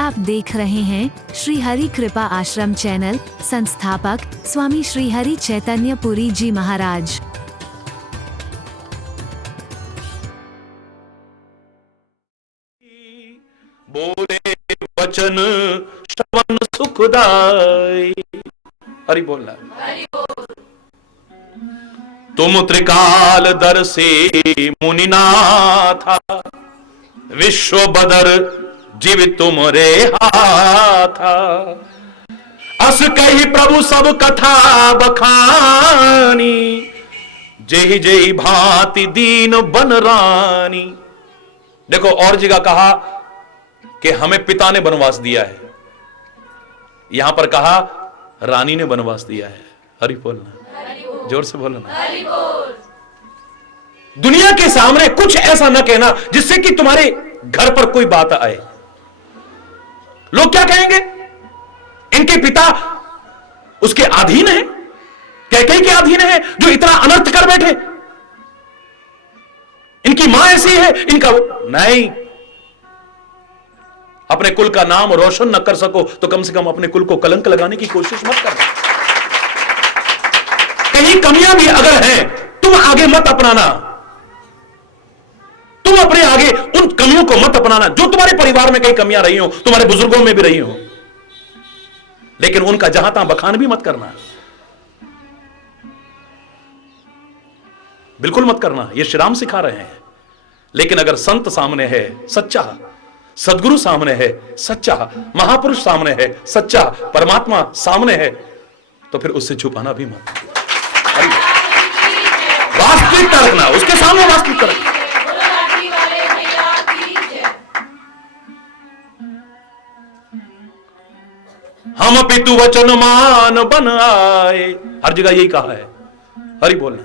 आप देख रहे हैं श्री हरि कृपा आश्रम चैनल। संस्थापक स्वामी श्री हरि चैतन्य पुरी जी महाराज। बोले वचन श्रवण सुखदाई। हरि बोलना। तुम त्रिकाल दर से मुनिनाथा, विश्व बदर जीव तुम रे हाथा। अस कही प्रभु सब कथा बखानी, जेहि जेहि भांति दीन बन रानी। देखो और जगह कहा कि हमें पिता ने वनवास दिया है, यहां पर कहा रानी ने वनवास दिया है। हरि बोलना, जोर से बोलना। दुनिया के सामने कुछ ऐसा न कहना जिससे कि तुम्हारे घर पर कोई बात आए। लोग क्या कहेंगे? इनके पिता उसके अधीन है, कैकेयी के अधीन है जो इतना अनर्थ कर बैठे। इनकी मां ऐसी है, इनका नहीं। अपने कुल का नाम रोशन न कर सको तो कम से कम अपने कुल को कलंक लगाने की कोशिश मत करना। कहीं कमियां भी अगर हैं, तुम आगे मत अपनाना। तुम अपने आगे उन कमियों को मत अपनाना जो तुम्हारे परिवार में कई कमियां रही हो, तुम्हारे बुजुर्गों में भी रही हो, लेकिन उनका जहां तहां बखान भी मत करना। बिल्कुल मत करना, यह श्री राम सिखा रहे हैं। लेकिन अगर संत सामने है सच्चा, सदगुरु सामने है सच्चा, महापुरुष सामने है सच्चा, परमात्मा सामने है, तो फिर उससे छुपाना भी मत। वास्तविकता रखना, उसके सामने वास्तविकता रखना। हम पितु वचन मान बन आए, हर जगह यही कहा है। हरि बोलना।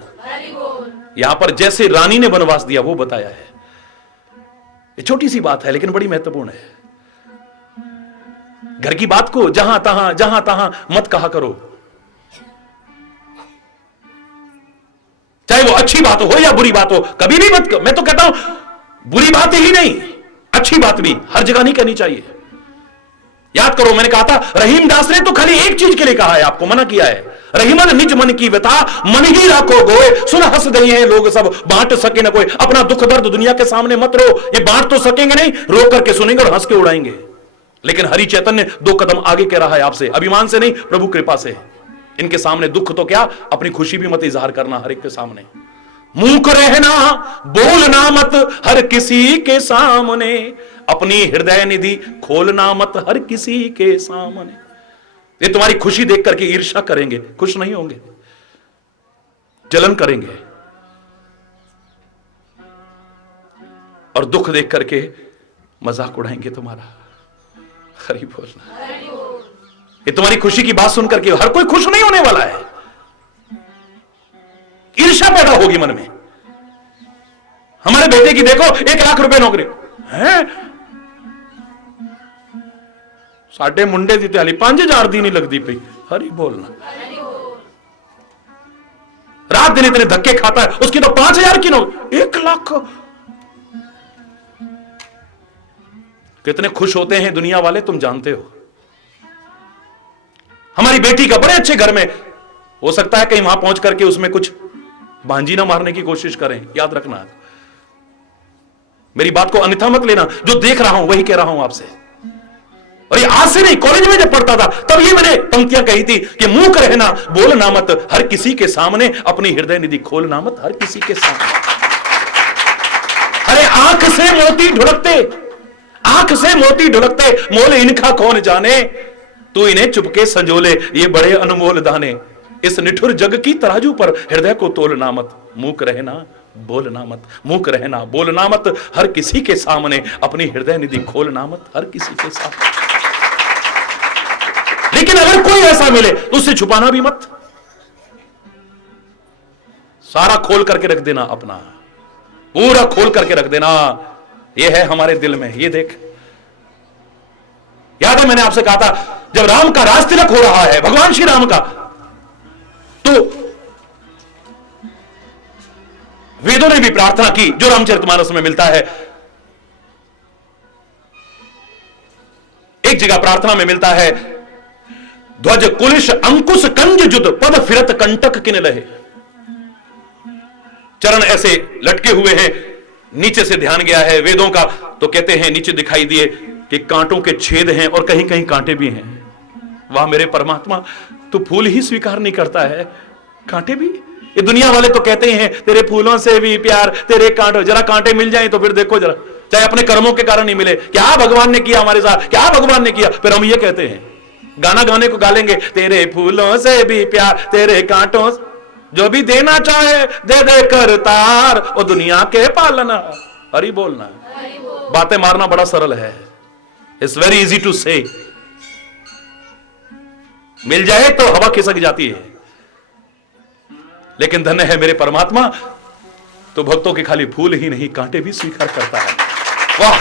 यहां पर जैसे रानी ने वनवास दिया वो बताया है। ये छोटी सी बात है लेकिन बड़ी महत्वपूर्ण है। घर की बात को जहां तहां मत कहा करो, चाहे वो अच्छी बात हो या बुरी बात हो, कभी भी मत। मैं तो कहता हूं बुरी बात ही नहीं, अच्छी बात भी हर जगह नहीं कहनी चाहिए। याद करो, मैंने कहा था रहीम दास ने तो खाली एक चीज के लिए कहा है, आपको मना किया है। रहीमन निज मन की व्यथा मन ही राखो गोए, सुन हंस गई हैं लोग सब बांट सके न कोई। अपना दुख दर्द दुनिया के सामने मत रो, ये बांट तो सकेंगे नहीं, रो करके सुनेंगे और हंस के उड़ाएंगे। लेकिन हरि चैतन्य 2 कदम आगे कह रहा है आपसे, अभिमान से नहीं, प्रभु कृपा से। इनके सामने दुख तो क्या, अपनी खुशी भी मत इजहार करना हर एक के सामने। मूक रहना, बोलना मत हर किसी के सामने, अपनी हृदय निधि खोलना मत हर किसी के सामने। ये तुम्हारी खुशी देख करके ईर्ष्या करेंगे, खुश नहीं होंगे, जलन करेंगे, और दुख देख करके मजाक उड़ाएंगे तुम्हारा। हरि बोलना। ये तुम्हारी खुशी की बात सुन करके हर कोई खुश नहीं होने वाला है, ईर्ष्या पैदा होगी मन में। हमारे बेटे की देखो 1 लाख रुपए नौकरी है, साडे मुंडे दी हाली 5000 दी नहीं लगती पई। हरि बोलना। रात दिन इतने धक्के खाता है, उसकी तो 5000 की नौकरी, 1 लाख। कितने खुश होते हैं दुनिया वाले तुम जानते हो। हमारी बेटी का बड़े अच्छे घर में, हो सकता है कहीं वहां पहुंच करके उसमें कुछ भांजी ना मारने की कोशिश करें। याद रखना, मेरी बात को अन्यथा मत लेना, जो देख रहा हूं वही कह रहा हूं आपसे। और ये आज से नहीं, कॉलेज में जब पढ़ता था तब ये मैंने पंक्तियां कही थी कि मूक रहना, बोलना मत हर किसी के सामने, अपनी हृदय निधि खोलना मत हर किसी के सामने। अरे आंख से मोती ढुलकते, आंख से मोती ढुलकते, मोल इनका कौन जाने, तू इन्हें चुपके संजोले ये बड़े अनमोल दाने। इस निठुर जग की तराजू पर हृदय को तोलना मत, मूक रहना बोलना मत, मूक रहना बोलना मत हर किसी के सामने, अपनी हृदय निधि खोलना मत हर किसी के सामने। लेकिन अगर कोई ऐसा मिले तो उससे छुपाना भी मत, सारा खोल करके रख देना, अपना पूरा खोल करके रख देना। यह है हमारे दिल में, ये देख। याद है मैंने आपसे कहा था जब राम का राज तिलक हो रहा है, भगवान श्री राम का, तो वेदों ने भी प्रार्थना की जो रामचरितमानस में मिलता है, एक जगह प्रार्थना में मिलता है, ध्वज कुलिश अंकुश कंज जुद पद फिरत कंटक किन लहे। चरण ऐसे लटके हुए हैं, नीचे से ध्यान गया है वेदों का, तो कहते हैं नीचे दिखाई दिए कि कांटों के छेद हैं और कहीं कहीं कांटे भी हैं। वाह मेरे परमात्मा, तू फूल ही स्वीकार नहीं करता है, कांटे भी। ये दुनिया वाले तो कहते हैं तेरे फूलों से भी प्यार, तेरे कांटों, जरा कांटे मिल जाएं तो फिर देखो जरा, चाहे अपने कर्मों के कारण ही मिले, क्या भगवान ने किया हमारे साथ, क्या भगवान ने किया। फिर हम ये कहते हैं, गाना गाने को गा लेंगे, तेरे फूलों से भी प्यार, तेरे कांटों, जो भी देना चाहे दे दे कर तार, ओ दुनिया के पालना। हरि बोलना, बातें मारना बड़ा सरल है, इट्स वेरी इजी टू से, मिल जाए तो हवा खिसक जाती है, लेकिन धन्य है मेरे परमात्मा, तो भक्तों के खाली फूल ही नहीं कांटे भी स्वीकार करता है। वाह,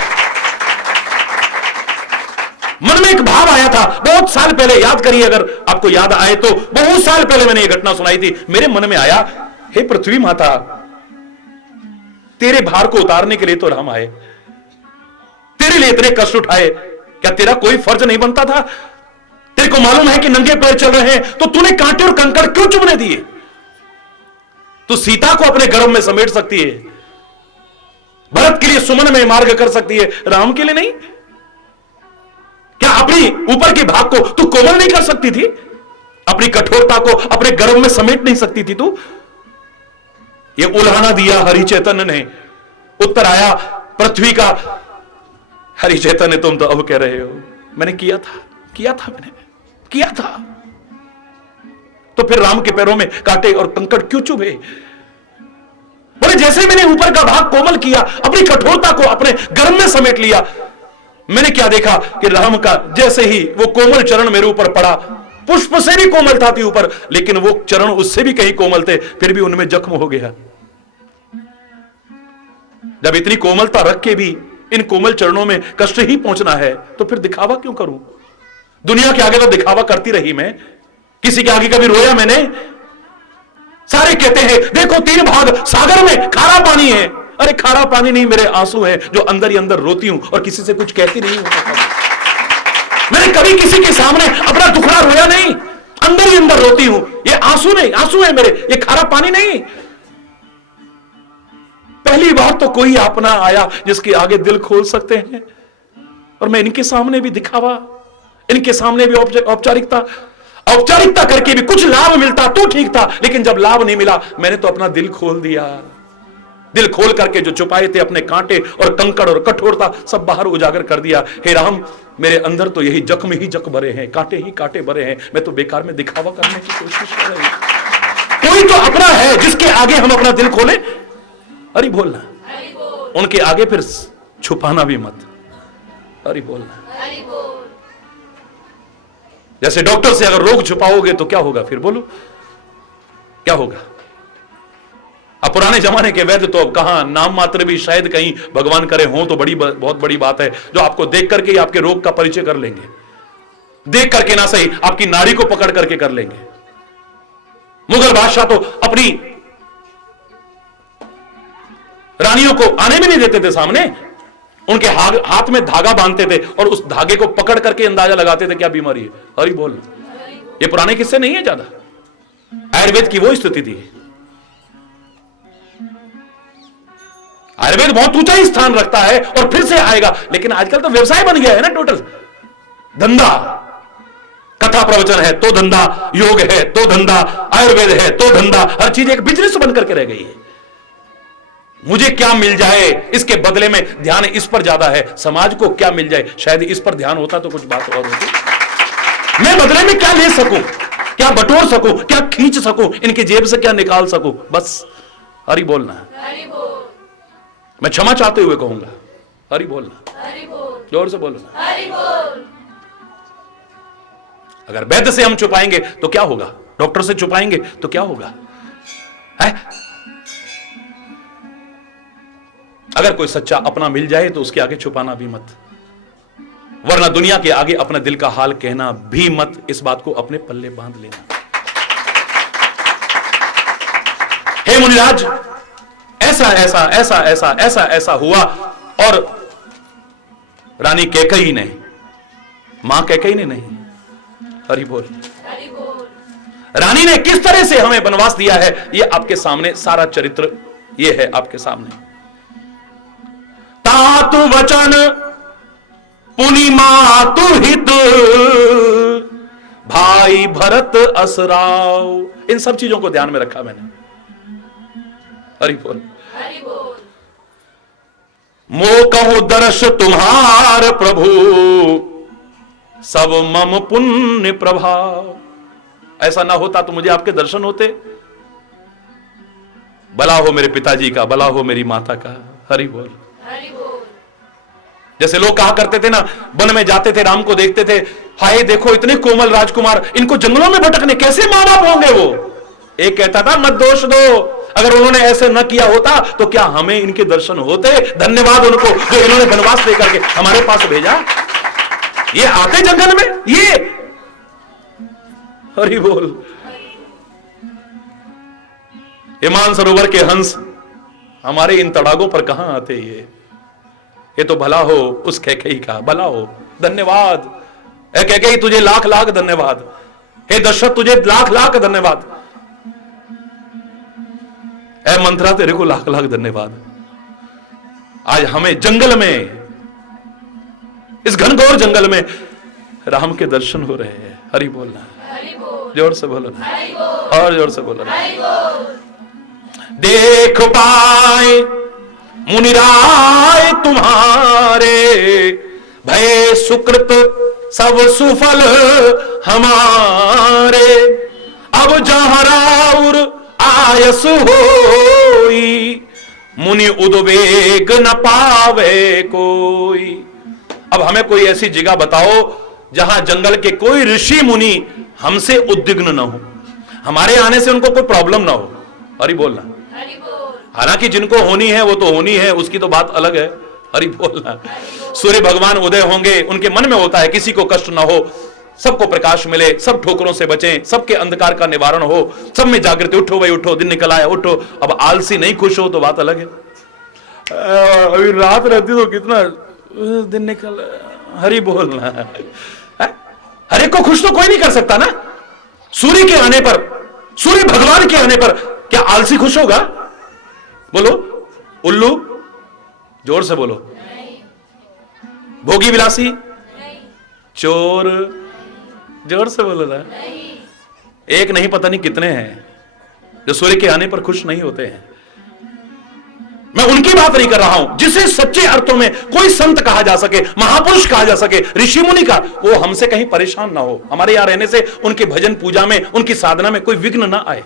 मन में एक भाव आया था बहुत साल पहले, याद करिए अगर आपको याद आए तो, बहुत साल पहले मैंने ये घटना सुनाई थी। मेरे मन में आया, हे पृथ्वी माता, तेरे भार को उतारने के लिए तो राम आए, तेरे लिए इतने कष्ट उठाए, क्या तेरा कोई फर्ज नहीं बनता था? तेरे को मालूम है कि नंगे पैर चल रहे हैं, तो तूने कांटे और कंकड़ क्यों चुभने दिए? तू सीता को अपने गर्भ में समेट सकती है, भरत के लिए सुमन में मार्ग कर सकती है, राम के लिए नहीं? क्या अपनी ऊपर के भाग को तू कोमल नहीं कर सकती थी? अपनी कठोरता को अपने गर्भ में समेट नहीं सकती थी तू? ये उल्हाना दिया हरि चैतन्य ने, उत्तर आया पृथ्वी का, हरि चैतन्य तुम तो अब कह रहे हो मैंने किया था, मैंने किया था, तो फिर राम के पैरों में कांटे और कंकड़ क्यों चुभे? बोले जैसे मैंने ऊपर का भाग कोमल किया, अपनी कठोरता को अपने गर्भ में समेट लिया, मैंने क्या देखा कि राम का जैसे ही वो कोमल चरण मेरे ऊपर पड़ा, पुष्प से भी कोमलता थी ऊपर, लेकिन वो चरण उससे भी कहीं कोमल थे, फिर भी उनमें जख्म हो गया। जब इतनी कोमलता रख के भी इन कोमल चरणों में कष्ट ही पहुंचना है, तो फिर दिखावा क्यों करूं? दुनिया के आगे तो दिखावा करती रही मैं, किसी के आगे कभी रोया मैंने? सारे कहते हैं देखो 3 भाग सागर में खारा पानी है, अरे खारा पानी नहीं, मेरे आंसू हैं जो अंदर ही अंदर रोती हूं और किसी से कुछ कहती नहीं हूं। मैंने कभी किसी के सामने अपना दुखड़ा रोया नहीं, अंदर ही अंदर रोती हूं। ये आंसू नहीं, आंसू है मेरे, ये खारा पानी नहीं। पहली बार तो कोई अपना आया जिसके आगे दिल खोल सकते हैं, और मैं इनके सामने भी दिखावा, इनके सामने भी औपचारिकता करके भी कुछ लाभ मिलता तो ठीक था, लेकिन जब लाभ नहीं मिला, मैंने तो अपना दिल खोल दिया। दिल खोल करके जो छुपाए थे अपने कांटे और कंकड़ और कठोरता सब बाहर उजागर कर दिया। हे राम, मेरे अंदर तो यही जख्म ही जख्म भरे हैं, कांटे ही कांटे भरे हैं, मैं तो बेकार में दिखावा करने की कोशिश कर रही हूं। कोई तो अपना है जिसके आगे हम अपना दिल खोलें। अरे बोलना, उनके आगे फिर छुपाना भी मत। अरे बोलना, जैसे डॉक्टर से अगर रोग छुपाओगे तो क्या होगा? फिर बोलो क्या होगा? अब पुराने जमाने के वैद्य तो अब कहां, नाम मात्र भी शायद कहीं भगवान करे हो तो बहुत बड़ी बात है, जो आपको देख करके ही आपके रोग का परिचय कर लेंगे, देख करके ना सही आपकी नाड़ी को पकड़ करके कर लेंगे। मुगल बादशाह तो अपनी रानियों को आने भी नहीं देते थे सामने, उनके हाथ में धागा बांधते थे और उस धागे को पकड़ करके अंदाजा लगाते थे क्या बीमारी है। हरि बोल, ये पुराने किस्से नहीं है ज्यादा, आयुर्वेद की वो स्थिति थी। आयुर्वेद बहुत ऊंचा ही स्थान रखता है और फिर से आएगा, लेकिन आजकल तो व्यवसाय बन गया है ना, टोटल धंधा। कथा प्रवचन है तो धंधा, योग है तो धंधा, आयुर्वेद है तो धंधा, हर चीज एक बिजनेस बन करके रह गई है। मुझे क्या मिल जाए इसके बदले में ध्यान इस पर ज्यादा है, समाज को क्या मिल जाए, शायद इस पर ध्यान होता तो कुछ बात और होती। मैं बदले में क्या ले सकूं, क्या बटोर सकूं, क्या खींच सकूं, इनकी जेब से क्या निकाल सकूं, बस हरि बोलना। मैं क्षमा चाहते हुए कहूंगा, हरि बोलना, जोर से बोलो। अगर वैद्य से हम छुपाएंगे तो क्या होगा, डॉक्टर से छुपाएंगे तो क्या होगा है? अगर कोई सच्चा अपना मिल जाए तो उसके आगे छुपाना भी मत, वरना दुनिया के आगे अपना दिल का हाल कहना भी मत। इस बात को अपने पल्ले बांध लेना। हे मुनिराज, ऐसा ऐसा ऐसा ऐसा ऐसा ऐसा हुआ, और रानी कैकेयी ने मां कैकेयी ने नहीं। हरि बोल। रानी ने किस तरह से हमें वनवास दिया है, ये आपके सामने सारा चरित्र ये है आपके सामने। तातु वचन पुनि मातु हित, भाई भरत असराव, इन सब चीजों को ध्यान में रखा मैंने। हरि बोल। मो कहूं दर्श तुम्हार प्रभु, सब मम पुण्य प्रभाव। ऐसा ना होता तो मुझे आपके दर्शन होते। भला हो मेरे पिताजी का, भला हो मेरी माता का। हरि बोल। जैसे लोग कहा करते थे ना, वन में जाते थे, राम को देखते थे, हाय देखो इतने कोमल राजकुमार, इनको जंगलों में भटकने कैसे मां बाप होंगे वो। एक कहता था मत दोष दो, अगर उन्होंने ऐसे न किया होता तो क्या हमें इनके दर्शन होते। धन्यवाद उनको जो इन्होंने वनवास लेकर के हमारे पास भेजा। ये आते जंगल में ये। हरि बोल। हिमान सरोवर के हंस हमारे इन तड़ागों पर कहां आते। ये तो भला हो उस कैकेयी का, भला हो। धन्यवाद ए कैकेयी, तुझे लाख लाख धन्यवाद। हे दशरथ तुझे लाख लाख धन्यवाद। ए मंत्रा तेरे को लाख लाख धन्यवाद। आज हमें जंगल में, इस घनघोर जंगल में राम के दर्शन हो रहे हैं। हरि बोलना, जोर से बोलो ना, और जोर से बोलो ना। देख पाए मुनिराय तुम्हारे, भय सुकृत सब सुफल हमारे। अब जहां राउर आयस होई, मुनि उद्वेग न पावे कोई। अब हमें कोई ऐसी जगह बताओ जहां जंगल के कोई ऋषि मुनि हमसे उद्विग्न न हो, हमारे आने से उनको कोई प्रॉब्लम ना हो। हरि बोलना। हालांकि जिनको होनी है वो तो होनी है, उसकी तो बात अलग है। हरि बोलना। सूर्य भगवान उदय होंगे, उनके मन में होता है किसी को कष्ट ना हो, सबको प्रकाश मिले, सब ठोकरों से बचें, सबके अंधकार का निवारण हो, सब में जागृति। उठो भाई उठो, दिन निकल आया, उठो। अब आलसी नहीं खुश हो तो बात अलग है। अभी रात रहती तो कितना दिन निकल। हरि बोलना। हर एक को खुश तो कोई नहीं कर सकता ना। सूर्य के आने पर, सूर्य भगवान के आने पर क्या आलसी खुश होगा? बोलो। उल्लू, जोर से बोलो। भोगी विलासी, चोर, जोर से बोलो ना। एक नहीं पता नहीं कितने हैं जो सूर्य के आने पर खुश नहीं होते हैं। मैं उनकी बात नहीं कर रहा हूं जिसे सच्चे अर्थों में कोई संत कहा जा सके, महापुरुष कहा जा सके, ऋषि मुनि का, वो हमसे कहीं परेशान ना हो, हमारे यहां रहने से उनके भजन पूजा में, उनकी साधना में कोई विघ्न ना आए।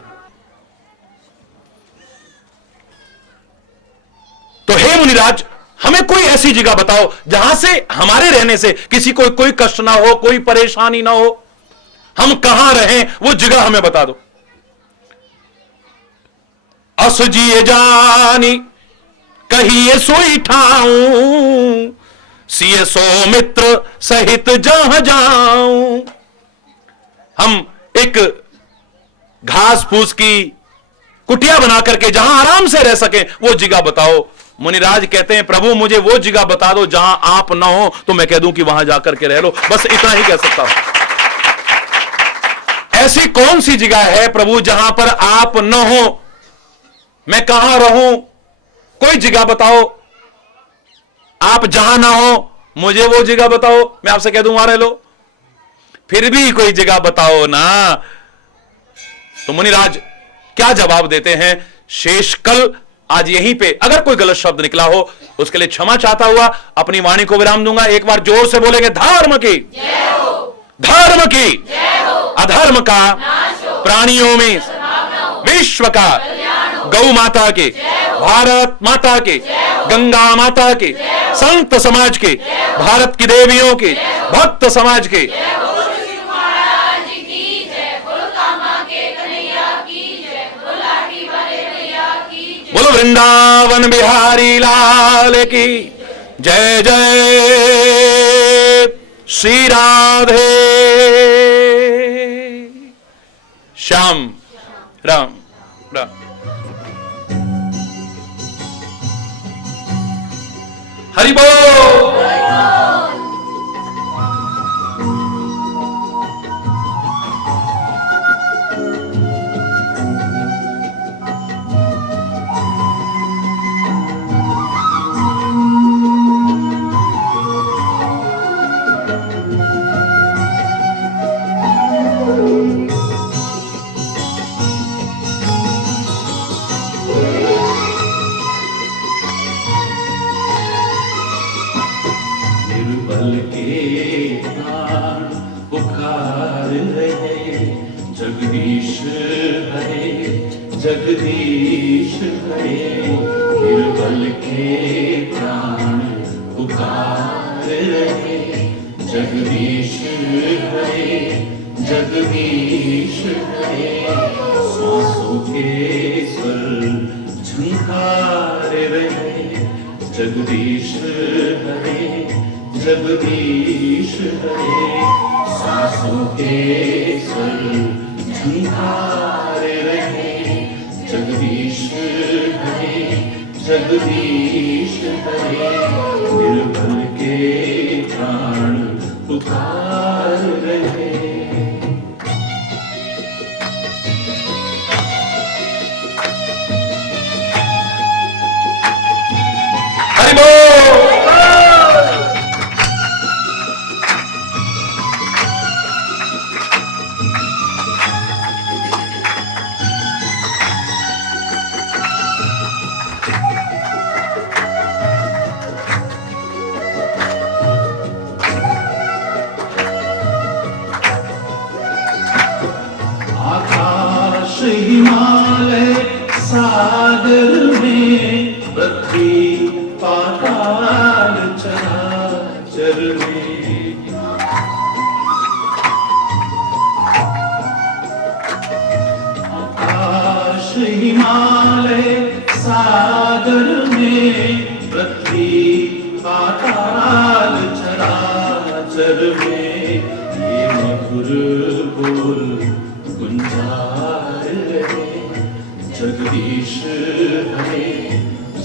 तो हे मुनिराज, हमें कोई ऐसी जगह बताओ जहां से हमारे रहने से किसी को कोई कष्ट ना हो, कोई परेशानी ना हो, हम कहां रहें वो जगह हमें बता दो। अस जिए जानी कहिए सोई ठाऊं, सिए सो मित्र सहित जहां जाऊं। हम एक घास फूस की कुटिया बना करके जहां आराम से रह सके वो जगह बताओ। मुनिराज कहते हैं प्रभु मुझे वो जगह बता दो जहां आप ना हो तो मैं कह दूं कि वहां जाकर के रह लो। बस इतना ही कह सकता हूं। ऐसी कौन सी जगह है प्रभु जहां पर आप न हो, मैं कहां रहूं? कोई जगह बताओ। आप जहां ना हो मुझे वो जगह बताओ, मैं आपसे कह दूं वहां रह लो। फिर भी कोई जगह बताओ ना। तो मुनिराज क्या जवाब देते हैं? शेष कल आज यहीं पे अगर कोई गलत शब्द निकला हो उसके लिए क्षमा चाहता हुआ अपनी वाणी को विराम दूंगा। एक बार जोर से बोलेंगे धर्म की जय हो, धर्म की जय हो, अधर्म का प्राणियों में विश्व का, गौ माता के, भारत माता के, गंगा माता के, संत समाज के, भारत की देवियों के, भक्त समाज के, बोलो वृंदावन बिहारी लाल की जय जय। श्री राधे श्याम राम राम। हरि बोल। निर्बल के प्राण पुकार रहे, जगदीश हरे जगदीश हरे। निर्बल के प्राण पुकार रहे, जगदीश हरे जगदीश हरे। सांसों के स्वर झंकार रहे, जगदीश हरे जगदीश हरे। सांसों के स्वर झंकार रहे, जगदीश हरे जगदीश हरे। निर्बल के प्राण पुकार रहे। हरि बोल। आकाश हिमालय सागर में, पृथ्वी पाताल चराचर में। आकाश हिमालय सागर में, पृथ्वी पाताल चराचर में। ये मधुर बोल गुंजार रहे, जगदीश हरे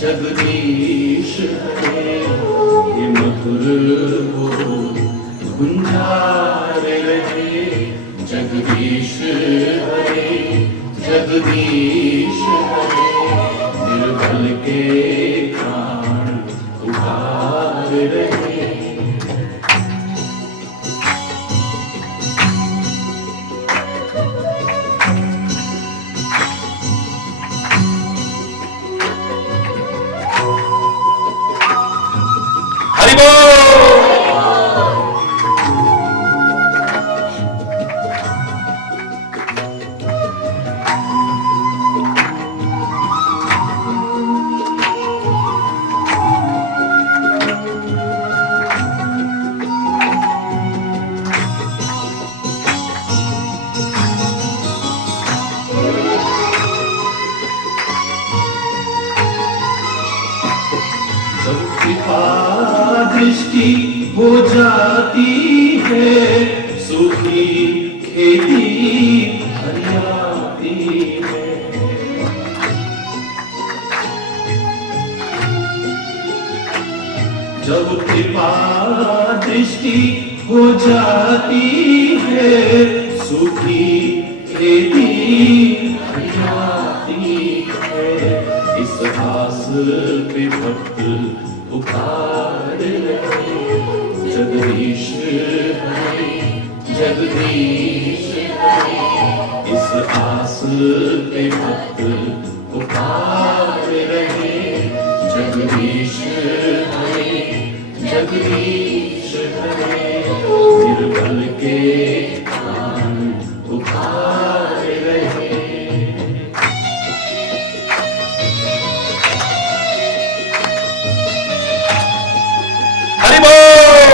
जगदीश हरे। ये मधुर बोल गुंजार रहे, जगदीश हरे जगदीश हरे। निर्बल के प्राण पुकार रहे। हरि बोल। जब कृपा दृष्टि हो जाती है, सूखी खेती हरियाती है। जब कृपा दृष्टि हो जाती है, सूखी खेती हरियाती है। इस आस पे भक्त पुकार रहे, जगदीश हरे जगदीश हरे। इस आस पे भक्त पुकार रहे, जगदीश हरे जगदीश हरे। निर्बल के प्राण पुकार रहे। हरि बोल।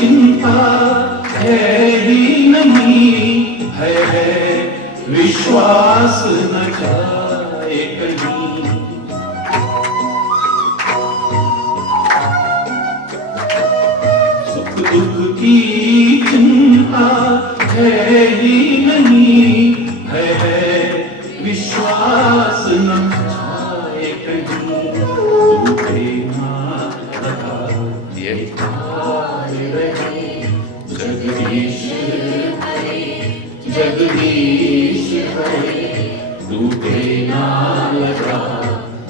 चिंता है ही नहीं, है विश्वास न जाए कहीं। सुख दुख की चिंता है ही नहीं, है विश्वास न जाए कहीं। तुम प्रेमा लगा ये रहे, जगदीश हरे जगदीश टूटे ना लगा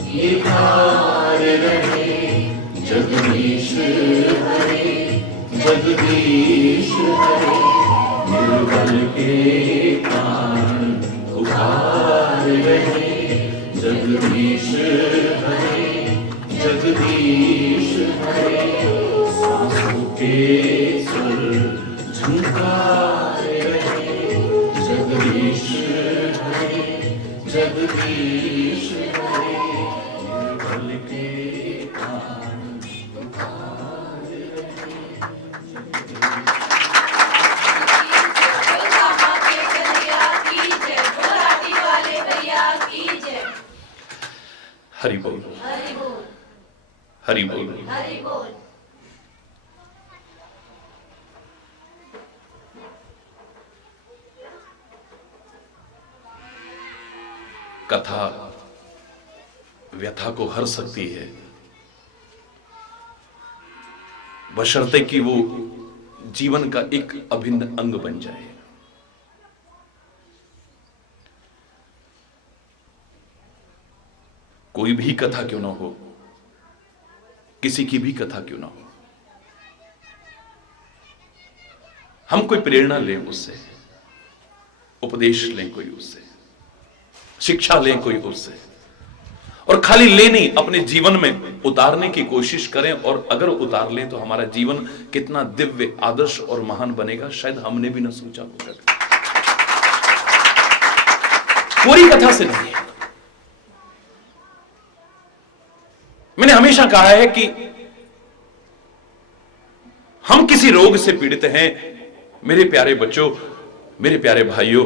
ये भार रहे, जगदीश हरे, जगदीश हरे, निर्बल के प्राण उधार रहे, जगदीश हरे, जगदीश हरे, सांसों के सुर झंकार रहे, जगदीश हरे, जगदीश हरे, निर्बल के प्राण उधार रहे। हरि बोल, हरि बोल, हरि बोल, हरि बोल। कथा व्यथा को हर सकती है, बशर्ते कि वो जीवन का एक अभिन्न अंग बन जाए। कोई भी कथा क्यों ना हो, किसी की भी कथा क्यों ना हो, हम कोई प्रेरणा लें उससे, उपदेश लें कोई उससे, शिक्षा लें कोई उससे, और खाली ले नहीं, अपने जीवन में उतारने की कोशिश करें। और अगर उतार लें तो हमारा जीवन कितना दिव्य, आदर्श और महान बनेगा, शायद हमने भी ना सोचा होगा। पूरी कथा से नहीं। मैंने हमेशा कहा है कि हम किसी रोग से पीड़ित हैं, मेरे प्यारे बच्चों, मेरे प्यारे भाइयों,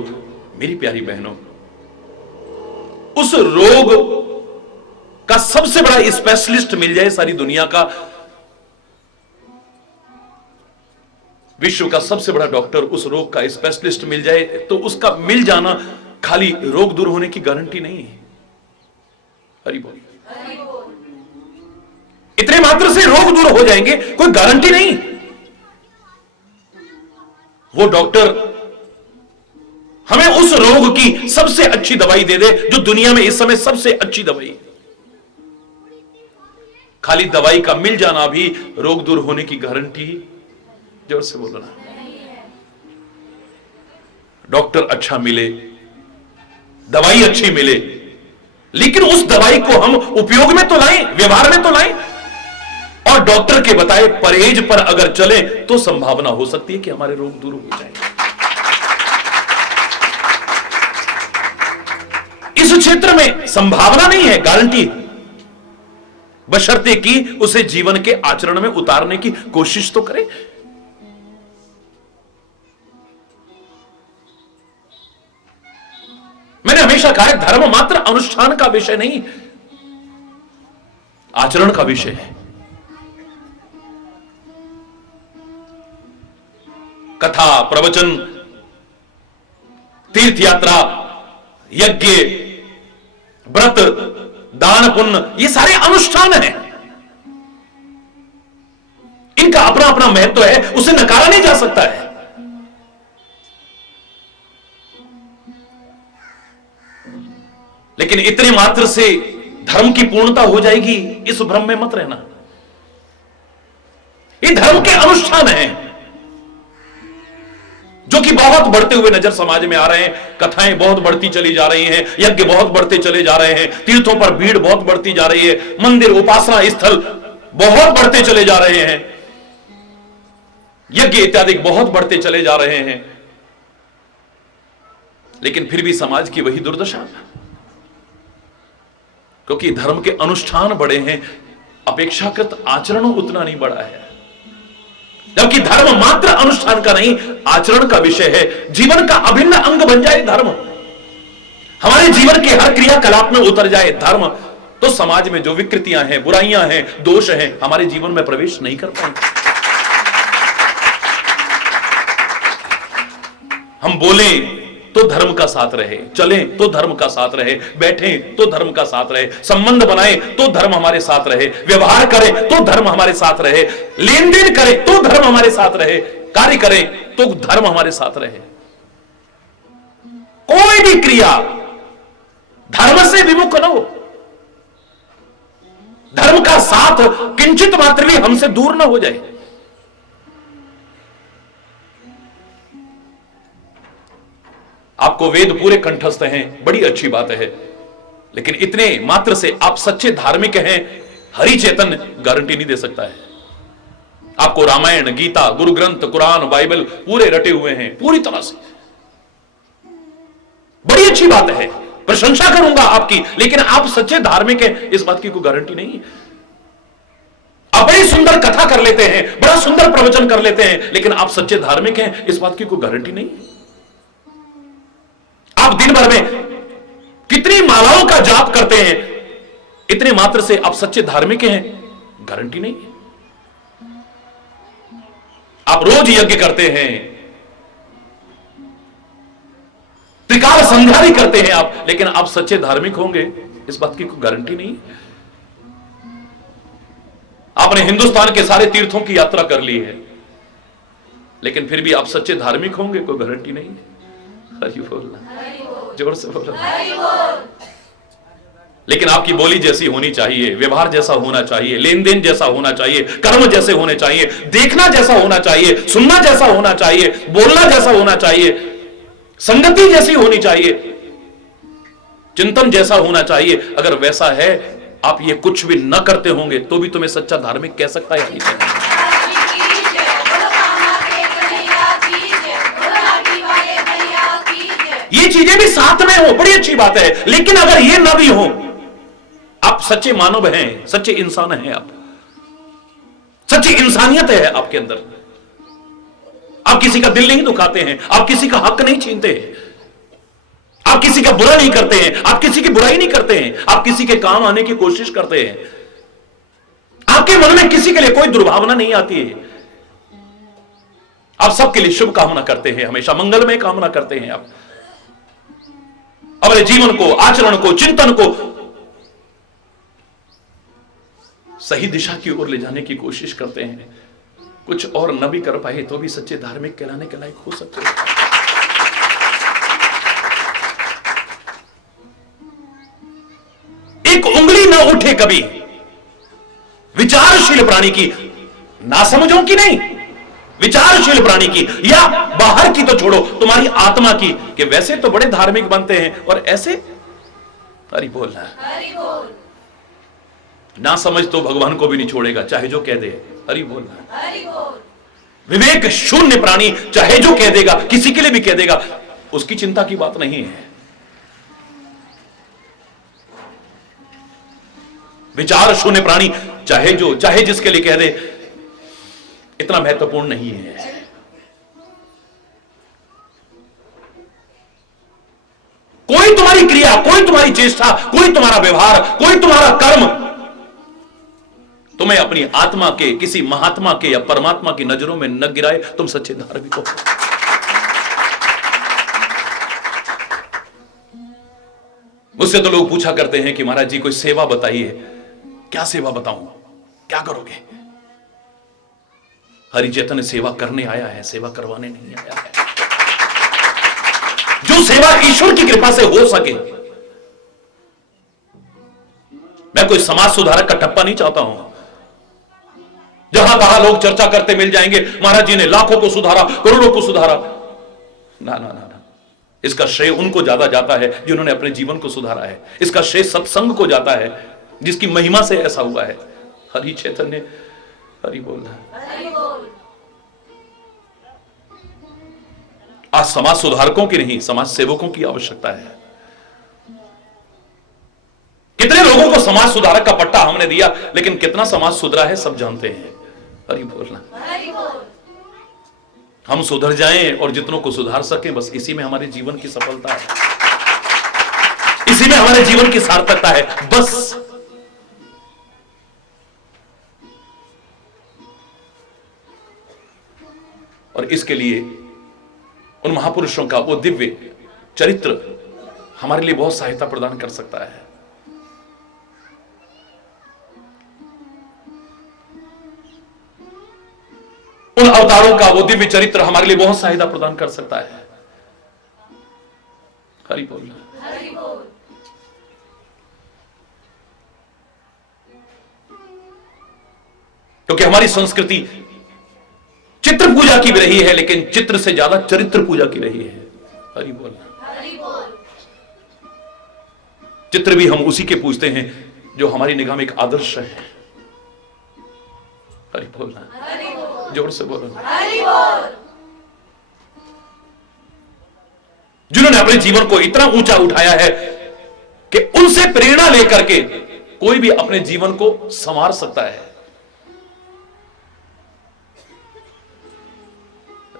मेरी प्यारी बहनों, उस रोग का सबसे बड़ा स्पेशलिस्ट मिल जाए सारी दुनिया का, विश्व का सबसे बड़ा डॉक्टर उस रोग का स्पेशलिस्ट मिल जाए, तो उसका मिल जाना खाली रोग दूर होने की गारंटी नहीं है। हरि बोल। इतने मात्र से रोग दूर हो जाएंगे कोई गारंटी नहीं। वो डॉक्टर हमें उस रोग की सबसे अच्छी दवाई दे दे जो दुनिया में इस समय सबसे अच्छी दवाई है। खाली दवाई का मिल जाना भी रोग दूर होने की गारंटी, जोर से बोलना। डॉक्टर अच्छा मिले, दवाई अच्छी मिले, लेकिन उस दवाई को हम उपयोग में तो लाएं, व्यवहार में तो लाएं, और डॉक्टर के बताए परहेज पर अगर चले तो संभावना हो सकती है कि हमारे रोग दूर हो जाए। इस क्षेत्र में संभावना नहीं है, गारंटी, बशर्ते कि उसे जीवन के आचरण में उतारने की कोशिश तो करे। मैंने हमेशा कहा है, धर्म मात्र अनुष्ठान का विषय नहीं, आचरण का विषय है। कथा, प्रवचन, तीर्थ यात्रा, यज्ञ, व्रत, दान, पुण्य, ये सारे अनुष्ठान हैं। इनका अपना अपना महत्व है, उसे नकारा नहीं जा सकता है। लेकिन इतने मात्र से धर्म की पूर्णता हो जाएगी, इस भ्रम में मत रहना। ये धर्म के अनुष्ठान हैं जो कि बहुत बढ़ते हुए नजर समाज में आ रहे हैं। कथाएं बहुत बढ़ती चली जा रही हैं, यज्ञ बहुत बढ़ते चले जा रहे हैं, तीर्थों पर भीड़ बहुत बढ़ती जा रही है, मंदिर, उपासना स्थल बहुत बढ़ते चले जा रहे हैं, यज्ञ इत्यादि बहुत बढ़ते चले जा रहे हैं। लेकिन फिर भी समाज की वही दुर्दशा, क्योंकि धर्म के अनुष्ठान बड़े हैं, अपेक्षाकृत आचरण उतना नहीं बड़ा है। जबकि धर्म मात्र अनुष्ठान का नहीं, आचरण का विषय है। जीवन का अभिन्न अंग बन जाए धर्म, हमारे जीवन के हर क्रियाकलाप में उतर जाए धर्म, तो समाज में जो विकृतियां हैं, बुराइयां हैं, दोष हैं, हमारे जीवन में प्रवेश नहीं कर पाएंगे। हम बोले तो धर्म का साथ रहे, चलें तो धर्म का साथ रहे, बैठें तो धर्म का साथ रहे, संबंध बनाएं तो धर्म हमारे साथ रहे, व्यवहार करें तो धर्म हमारे साथ रहे, लेन देन करें तो धर्म हमारे साथ रहे, कार्य करें तो धर्म हमारे साथ रहे। कोई भी क्रिया धर्म से विमुख न हो, धर्म का साथ किंचित मात्र भी हमसे दूर न हो जाए। आपको वेद पूरे कंठस्थ हैं, बड़ी अच्छी बात है, लेकिन इतने मात्र से आप सच्चे धार्मिक हैं, हरि चैतन्य गारंटी नहीं दे सकता है। आपको रामायण, गीता, गुरु ग्रंथ, कुरान, बाइबल पूरे रटे हुए हैं पूरी तरह से, बड़ी अच्छी बात है, प्रशंसा करूंगा आपकी, लेकिन आप सच्चे धार्मिक हैं इस बात की कोई गारंटी नहीं है। आप बड़ी सुंदर कथा कर लेते हैं, बड़ा सुंदर प्रवचन कर लेते हैं, लेकिन आप सच्चे धार्मिक हैं इस बात की कोई गारंटी नहीं है। आप दिन भर में कितनी मालाओं का जाप करते हैं, इतने मात्र से आप सच्चे धार्मिक हैं गारंटी नहीं है। आप रोज यज्ञ करते हैं, त्रिकाल संध्या भी करते हैं आप, लेकिन आप सच्चे धार्मिक होंगे इस बात की कोई गारंटी नहीं है। आपने हिंदुस्तान के सारे तीर्थों की यात्रा कर ली है, लेकिन फिर भी आप सच्चे धार्मिक होंगे कोई गारंटी नहीं है। हरि बोलना, जोर से बोलो। लेकिन आपकी बोली जैसी होनी चाहिए, व्यवहार जैसा होना चाहिए, लेन देन जैसा होना चाहिए, कर्म जैसे होने चाहिए, देखना जैसा होना चाहिए, सुनना जैसा होना चाहिए, बोलना जैसा होना चाहिए, संगति जैसी होनी चाहिए, चिंतन जैसा होना चाहिए। अगर वैसा है, आप ये कुछ भी न करते होंगे तो भी तुम्हें सच्चा धार्मिक कह सकता है या नहीं? ये चीजें भी साथ में हो, बड़ी अच्छी बात है, लेकिन अगर ये न भी हो, आप सच्चे मानव हैं, सच्चे इंसान हैं, आप सच्ची इंसानियत है आपके अंदर, आप किसी का दिल नहीं दुखाते हैं, आप किसी का हक नहीं छीनते हैं, आप किसी का बुरा नहीं करते हैं, आप किसी की बुराई नहीं करते हैं, आप किसी के काम आने की कोशिश करते हैं, आपके मन में किसी के लिए कोई दुर्भावना नहीं आती है, आप सबके लिए शुभ कामना करते हैं, हमेशा मंगलमय कामना करते हैं। आप अपने जीवन को, आचरण को, चिंतन को सही दिशा की ओर ले जाने की कोशिश करते हैं। कुछ और न भी कर पाए तो भी सच्चे धार्मिक कहलाने के लायक हो सकते हैं। एक उंगली न उठे कभी विचारशील प्राणी की, नासमझों की नहीं, विचारशील प्राणी की, या बाहर की तो छोड़ो, तुम्हारी आत्मा की, कि वैसे तो बड़े धार्मिक बनते हैं और ऐसे। हरि बोल, ना समझ तो भगवान को भी नहीं छोड़ेगा, चाहे जो कह दे। हरि बोल। विवेक शून्य प्राणी चाहे जो कह देगा, किसी के लिए भी कह देगा, उसकी चिंता की बात नहीं है। विचार शून्य प्राणी चाहे जो, चाहे जिसके लिए कह दे, इतना महत्वपूर्ण नहीं है। कोई तुम्हारी क्रिया, कोई तुम्हारी चेष्टा, कोई तुम्हारा व्यवहार, कोई तुम्हारा कर्म तुम्हें अपनी आत्मा के, किसी महात्मा के या परमात्मा की नजरों में न गिराए, तुम सच्चे धार्मिक हो। मुझसे तो लोग पूछा करते हैं कि महाराज जी कोई सेवा बताइए। क्या सेवा बताऊं, क्या करोगे? हरि चैतन्य सेवा करने आया है, सेवा करवाने नहीं आया है। जो सेवा ईश्वर की कृपा से हो सके। मैं कोई समाज सुधारक का ठप्पा नहीं चाहता हूं, जहां तहां लोग चर्चा करते मिल जाएंगे, महाराज जी ने लाखों को सुधारा, करोड़ों को सुधारा। ना ना ना ना, इसका श्रेय उनको ज्यादा जाता है जिन्होंने अपने जीवन को सुधारा है। इसका श्रेय सत्संग को जाता है, जिसकी महिमा से ऐसा हुआ है। हरि चैतन्य, हरि बोल। आज समाज सुधारकों की नहीं, समाज सेवकों की आवश्यकता है। कितने लोगों को समाज सुधारक का पट्टा हमने दिया, लेकिन कितना समाज सुधरा है सब जानते हैं। हरि बोलना। हम सुधर जाएं और जितनों को सुधार सकें, बस इसी में हमारे जीवन की सफलता है, इसी में हमारे जीवन की सार्थकता है। बस और इसके लिए उन महापुरुषों का वो दिव्य चरित्र हमारे लिए बहुत सहायता प्रदान कर सकता है। उन अवतारों का वो दिव्य चरित्र हमारे लिए बहुत सहायता प्रदान कर सकता है। हरि बोल। क्योंकि हमारी संस्कृति चित्र पूजा की भी रही है, लेकिन चित्र से ज्यादा चरित्र पूजा की रही है। हरि बोल। चित्र भी हम उसी के पूजते हैं जो हमारी निगाह में एक आदर्श है। हरि बोलना, जोर से बोलो। जिन्होंने अपने जीवन को इतना ऊंचा उठाया है कि उनसे प्रेरणा लेकर के कोई भी अपने जीवन को संवार सकता है।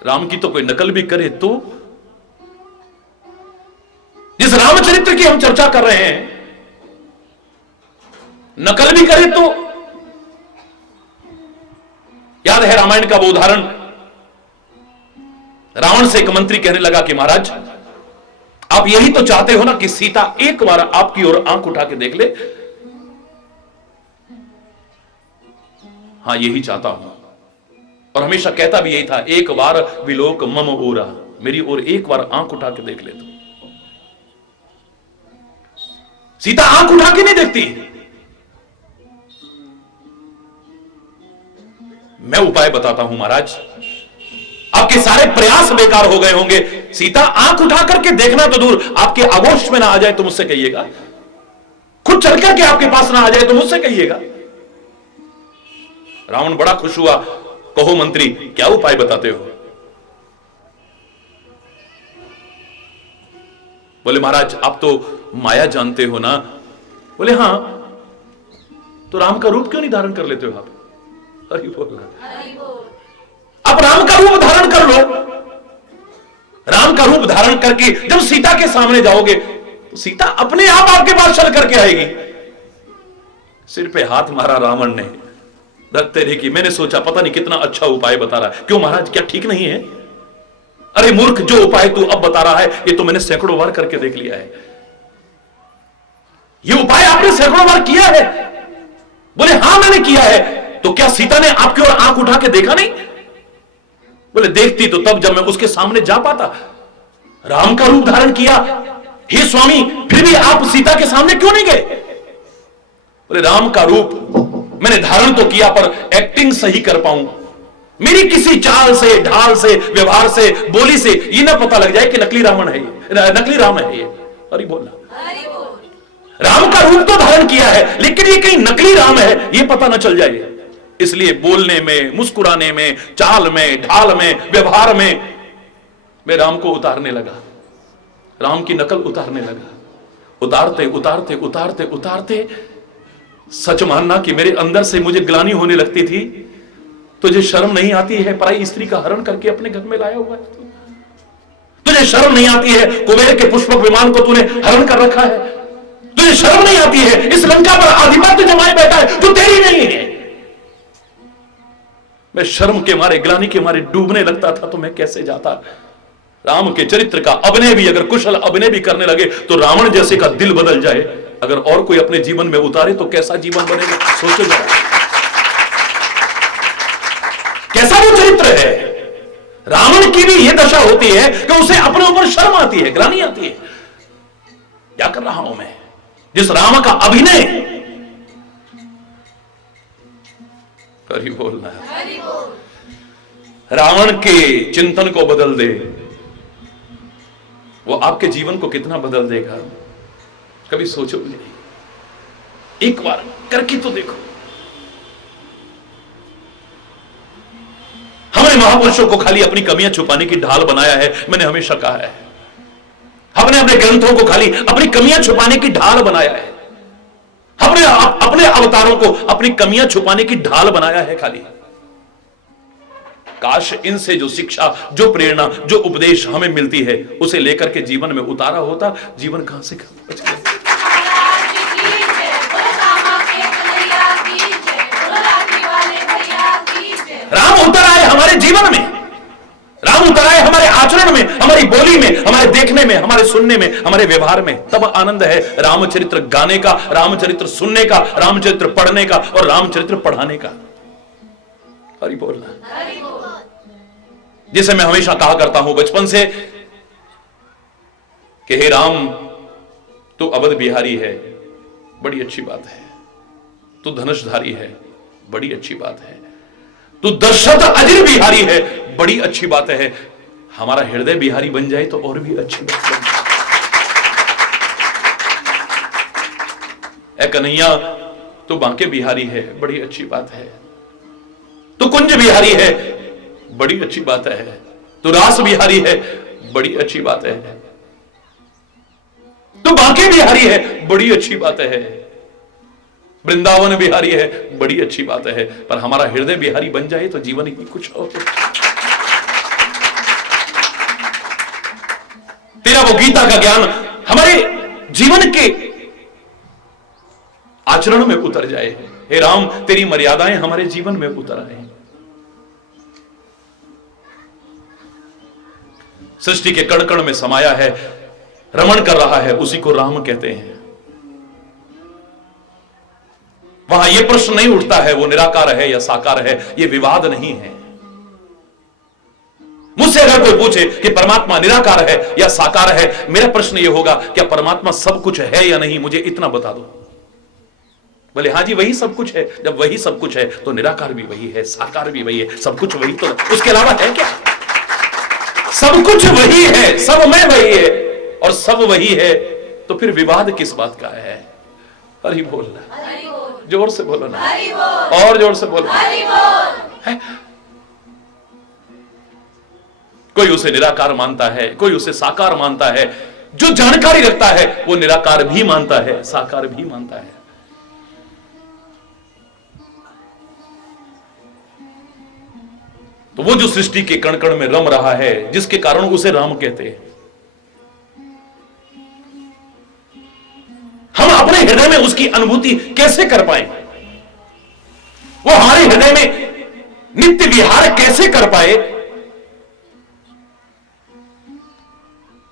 राम की तो कोई नकल भी करे तो, जिस रामचरित्र की हम चर्चा कर रहे हैं, नकल भी करे तो। याद है रामायण का वो उदाहरण, रावण से एक मंत्री कहने लगा कि महाराज, आप यही तो चाहते हो ना कि सीता एक बार आपकी ओर आंख उठा के देख ले। हां, यही चाहता हूं, और हमेशा कहता भी यही था, एक बार विलोक मम ओरा, मेरी ओर एक बार आंख उठा के देख ले। तो सीता आंख उठा के नहीं देखती। मैं उपाय बताता हूं महाराज, आपके सारे प्रयास बेकार हो गए होंगे। सीता आंख उठा करके देखना तो दूर, आपके आगोश में ना आ जाए तो मुझसे कहिएगा, खुद चल करके आपके पास ना आ जाए तो मुझसे कहिएगा। रावण बड़ा खुश हुआ, कहो मंत्री क्या उपाय बताते हो? बोले महाराज आप तो माया जानते हो ना। बोले हां, तो राम का रूप क्यों नहीं धारण कर लेते हो आप? हरि बोल। अब राम का रूप धारण कर लो। राम का रूप धारण करके जब सीता के सामने जाओगे तो सीता अपने आप आपके पास चल करके आएगी। सिर पे हाथ मारा रावण ने, रखते रहे कि मैंने सोचा पता नहीं कितना अच्छा उपाय बता रहा है। क्यों महाराज, क्या ठीक नहीं है? अरे मूर्ख, जो उपाय तू अब बता रहा है ये तो मैंने सैकड़ों बार करके देख लिया है। ये उपाय आपने सैकड़ों बार किया है? बोले हां मैंने किया है। तो क्या सीता ने आपकी ओर आंख उठा के देखा नहीं? बोले देखती तो तब जब मैं उसके सामने जा पाता। राम का रूप धारण किया, हे स्वामी फिर भी आप सीता के सामने क्यों नहीं गए? बोले राम का रूप मैंने धारण तो किया, पर एक्टिंग सही कर पाऊं, मेरी किसी चाल से, ढाल से, व्यवहार से, बोली से ये ना पता लग जाए कि नकली रावण है ये, नकली राम है ये। अरे बोलना, राम का रूप तो धारण किया है, लेकिन ये कहीं नकली राम है ये पता ना चल जाए। इसलिए बोलने में, मुस्कुराने में, चाल में, ढाल में, व्यवहार में मैं राम को उतारने लगा, राम की नकल उतारने लगा। उतारते उतारते उतारते उतारते सच मानना कि मेरे अंदर से मुझे ग्लानि होने लगती थी। तुझे शर्म नहीं आती है पराई स्त्री का हरण करके अपने घर में लाया हुआ है? तुझे शर्म नहीं आती है कुबेर के पुष्पक विमान को तूने हरण कर रखा है? तुझे शर्म नहीं आती है इस लंका पर आधिपत्य जमाए बैठा है जो तेरी नहीं है? मैं शर्म के मारे, ग्लानि के मारे डूबने लगता था, तो मैं कैसे जाता? राम के चरित्र का अभिनय भी अगर कुशल अभिनय भी करने लगे तो रावण जैसे का दिल बदल जाए। अगर और कोई अपने जीवन में उतारे तो कैसा जीवन बनेगा? सोचो जरा, कैसा वो चरित्र है। रावण की भी यह दशा होती है कि उसे अपने ऊपर शर्म आती है, ग्लानि आती है। क्या कर रहा हूं मैं? जिस राम का अभिनय, हरि बोलना, रावण के चिंतन को बदल दे, वो आपके जीवन को कितना बदल देगा कभी सोचो भी नहीं। एक बार करके तो देखो। हमने महापुरुषों को खाली अपनी कमियां छुपाने की ढाल बनाया है। मैंने हमेशा कहा है, हमने अपने ग्रंथों को खाली अपनी कमियां छुपाने की ढाल बनाया है। हमने अपने अवतारों को अपनी कमियां छुपाने की ढाल बनाया है खाली। काश इनसे जो शिक्षा, जो प्रेरणा, जो उपदेश हमें मिलती है उसे लेकर के जीवन में उतारा होता। जीवन कहां से बच गया। राम उतर आए हमारे जीवन में, राम उतर आए हमारे आचरण में, हमारी बोली में, हमारे देखने में, हमारे सुनने में, हमारे व्यवहार में। तब आनंद है रामचरित्र गाने का, रामचरित्र सुनने का, रामचरित्र पढ़ने का और रामचरित्र पढ़ाने का। हरि बोलना। जैसे मैं हमेशा कहा करता हूं बचपन से कि हे राम, तू अवध बिहारी है, बड़ी अच्छी बात है। तू धनुषधारी है, बड़ी अच्छी बात है। तू दशरथ अजर बिहारी है, बड़ी अच्छी बात है। हमारा हृदय बिहारी बन जाए तो और भी अच्छी बात है। ए कन्हैया, तू बांके बिहारी है, बड़ी अच्छी बात है। तू कुंज बिहारी है, बड़ी अच्छी बात है। तू रास बिहारी है, बड़ी अच्छी बात है। तू बांके बिहारी है, बड़ी अच्छी बात है। वृंदावन बिहारी है, बड़ी अच्छी बात है। पर हमारा हृदय बिहारी बन जाए तो जीवन ही कुछ और। तेरा वो गीता का ज्ञान हमारे जीवन के आचरण में उतर जाए। हे राम, तेरी मर्यादाएं हमारे जीवन में उतर आए। सृष्टि के कण कण में समाया है, रमण कर रहा है, उसी को राम कहते हैं। वहां यह प्रश्न नहीं उठता है वो निराकार है या साकार है, यह विवाद नहीं है। मुझसे अगर कोई पूछे कि परमात्मा निराकार है या साकार है, मेरा प्रश्न यह होगा, क्या परमात्मा सब कुछ है या नहीं, मुझे इतना बता दो। बोले हाँ जी, वही सब कुछ है। जब वही सब कुछ है तो निराकार भी वही है, साकार भी वही है, सब कुछ वही, तो उसके अलावा है क्या? सब कुछ वही है, सब में वही है, और सब वही है, तो फिर विवाद किस बात का है? हरि बोलना, जोर से बोलो ना, और जोर से बोलो। कोई उसे निराकार मानता है, कोई उसे साकार मानता है। जो जानकारी रखता है वो निराकार भी मानता है, साकार भी मानता है। तो वो जो सृष्टि के कण कण में रम रहा है, जिसके कारण उसे राम कहते हैं, हम अपने हृदय में उसकी अनुभूति कैसे कर पाए? वो हमारे हृदय में नित्य विहार कैसे कर पाए?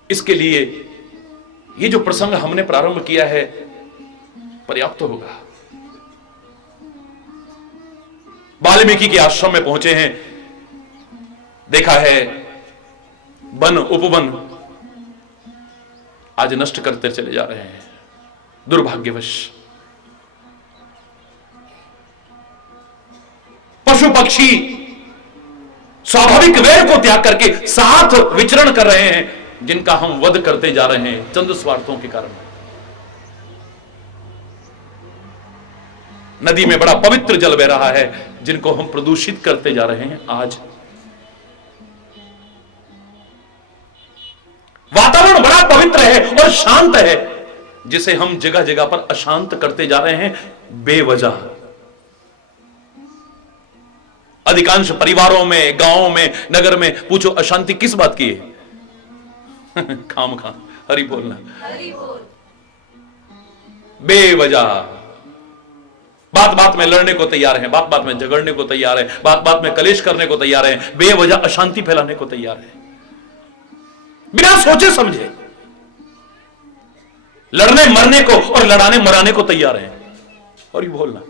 इसके लिए ये जो प्रसंग हमने प्रारंभ किया है पर्याप्त होगा। वाल्मीकि के आश्रम में पहुंचे हैं, देखा है वन उपवन आज नष्ट करते चले जा रहे हैं दुर्भाग्यवश। पशु पक्षी स्वाभाविक वैर को त्याग करके साथ विचरण कर रहे हैं, जिनका हम वध करते जा रहे हैं चंद स्वार्थों के कारण। नदी में बड़ा पवित्र जल बह रहा है, जिनको हम प्रदूषित करते जा रहे हैं आज। वातावरण बड़ा पवित्र है और शांत है, जिसे हम जगह जगह पर अशांत करते जा रहे हैं बेवजह। अधिकांश परिवारों में, गांवों में, नगर में पूछो अशांति किस बात की है? खाम खाम हरि बोलना, बेवजह। बात बात में लड़ने को तैयार हैं, बात बात में झगड़ने को तैयार हैं, बात बात में कलेश करने को तैयार हैं, बेवजह अशांति फैलाने को तैयार हैं, बिना सोचे समझे लड़ने मरने को और लड़ाने मराने को तैयार हैं। और ये बोलना,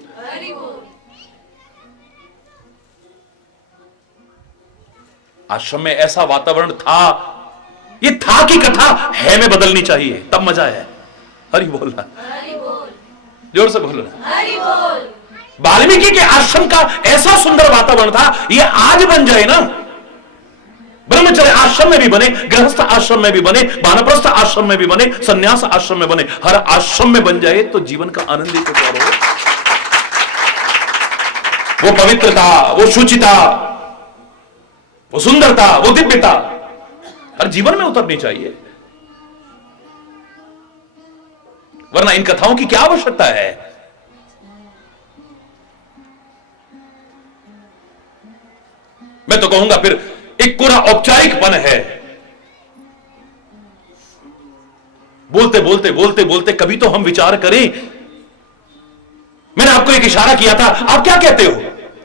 आश्रम में ऐसा वातावरण था, ये था की कथा है में बदलनी चाहिए, तब मजा है। हरि बोलना, जोर से बोलना। वाल्मीकि के आश्रम का ऐसा सुंदर वातावरण था, ये आज बन जाए ना, ब्रह्मचर्य आश्रम में भी बने, गृहस्थ आश्रम में भी बने, वानप्रस्थ आश्रम में भी बने, संन्यास आश्रम में बने, हर आश्रम में बन जाए तो जीवन का आनंद ही कुछ और हो। वो पवित्रता, वो शुचिता, वो सुंदरता, वो दिव्यता हर जीवन में उतरनी चाहिए, वरना इन कथाओं की क्या आवश्यकता है? मैं तो कहूंगा फिर एक पूरा औपचारिकपन है। बोलते बोलते बोलते बोलते कभी तो हम विचार करें। मैंने आपको एक इशारा किया था, आप क्या कहते हो?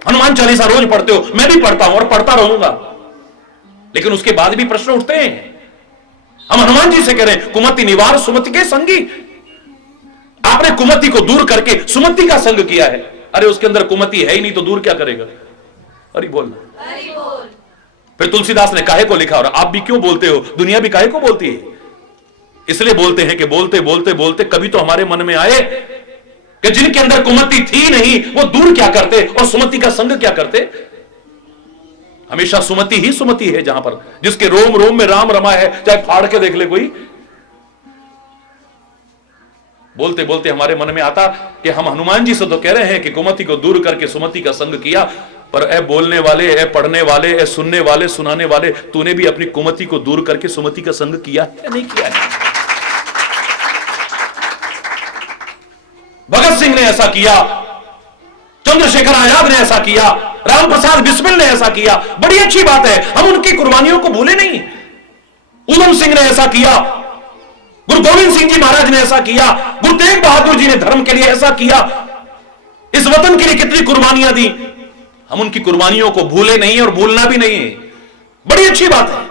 हनुमान चालीसा रोज पढ़ते हो, मैं भी पढ़ता हूं और पढ़ता रहूंगा, लेकिन उसके बाद भी प्रश्न उठते हैं। हम हनुमान जी से कह रहे हैं, कुमति निवार सुमति के संगी। आपने कुमति को दूर करके सुमति का संग किया है। अरे उसके अंदर कुमति है ही नहीं तो दूर क्या करेगा? अरे बोलना। फिर तुलसीदास ने काहे को लिखा, और आप भी क्यों बोलते हो, दुनिया भी काहे को बोलती है? इसलिए बोलते हैं कि बोलते बोलते बोलते कभी तो हमारे मन में आए कि जिनके अंदर कुमति थी नहीं वो दूर क्या करते और सुमति का संग क्या करते। हमेशा सुमति ही सुमति है, जहां पर जिसके रोम रोम में राम रमा है, चाहे फाड़ के देख ले कोई। बोलते बोलते हमारे मन में आता कि हम हनुमान जी से तो कह रहे हैं कि कुमति को दूर करके सुमति का संग किया, पर ए बोलने वाले, ए पढ़ने वाले, ए सुनने वाले, सुनाने वाले, तूने भी अपनी कुमति को दूर करके सुमति का संग किया है नहीं किया है? भगत सिंह ने ऐसा किया, चंद्रशेखर आजाद ने ऐसा किया, राम प्रसाद बिस्मिल ने ऐसा किया, बड़ी अच्छी बात है, हम उनकी कुर्बानियों को भूले नहीं। उधम सिंह ने ऐसा किया, गुरु गोविंद सिंह जी महाराज ने ऐसा किया, गुरु तेग बहादुर जी ने धर्म के लिए ऐसा किया, इस वतन के लिए कितनी कुर्बानियां दी, हम उनकी कुर्बानियों को भूले नहीं और भूलना भी नहीं है, बड़ी अच्छी बात है।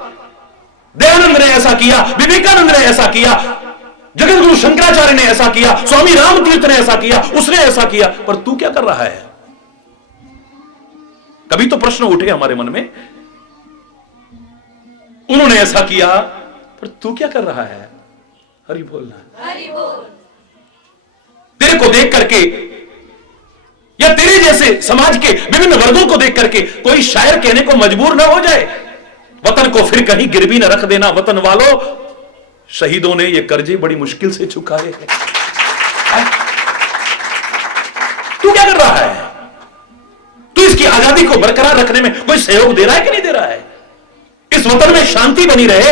दयानंद ने ऐसा किया, विवेकानंद ने ऐसा किया, जगत गुरु शंकराचार्य ने ऐसा किया, स्वामी राम तीर्थ ने ऐसा किया, उसने ऐसा किया, पर तू क्या कर रहा है? कभी तो प्रश्न उठे हमारे मन में, उन्होंने ऐसा किया पर तू क्या कर रहा है? हरि बोलना, हरि बोल। तेरे को देख करके या तेरे जैसे समाज के विभिन्न वर्गों को देख करके कोई शायर कहने को मजबूर ना हो जाए, वतन को फिर कहीं गिरवी न रख देना। वतन वालों, शहीदों ने ये कर्जे बड़ी मुश्किल से चुकाए हैं। तू क्या कर रहा है? तू इसकी आजादी को बरकरार रखने में कोई सहयोग दे रहा है कि नहीं दे रहा है? इस वतन में शांति बनी रहे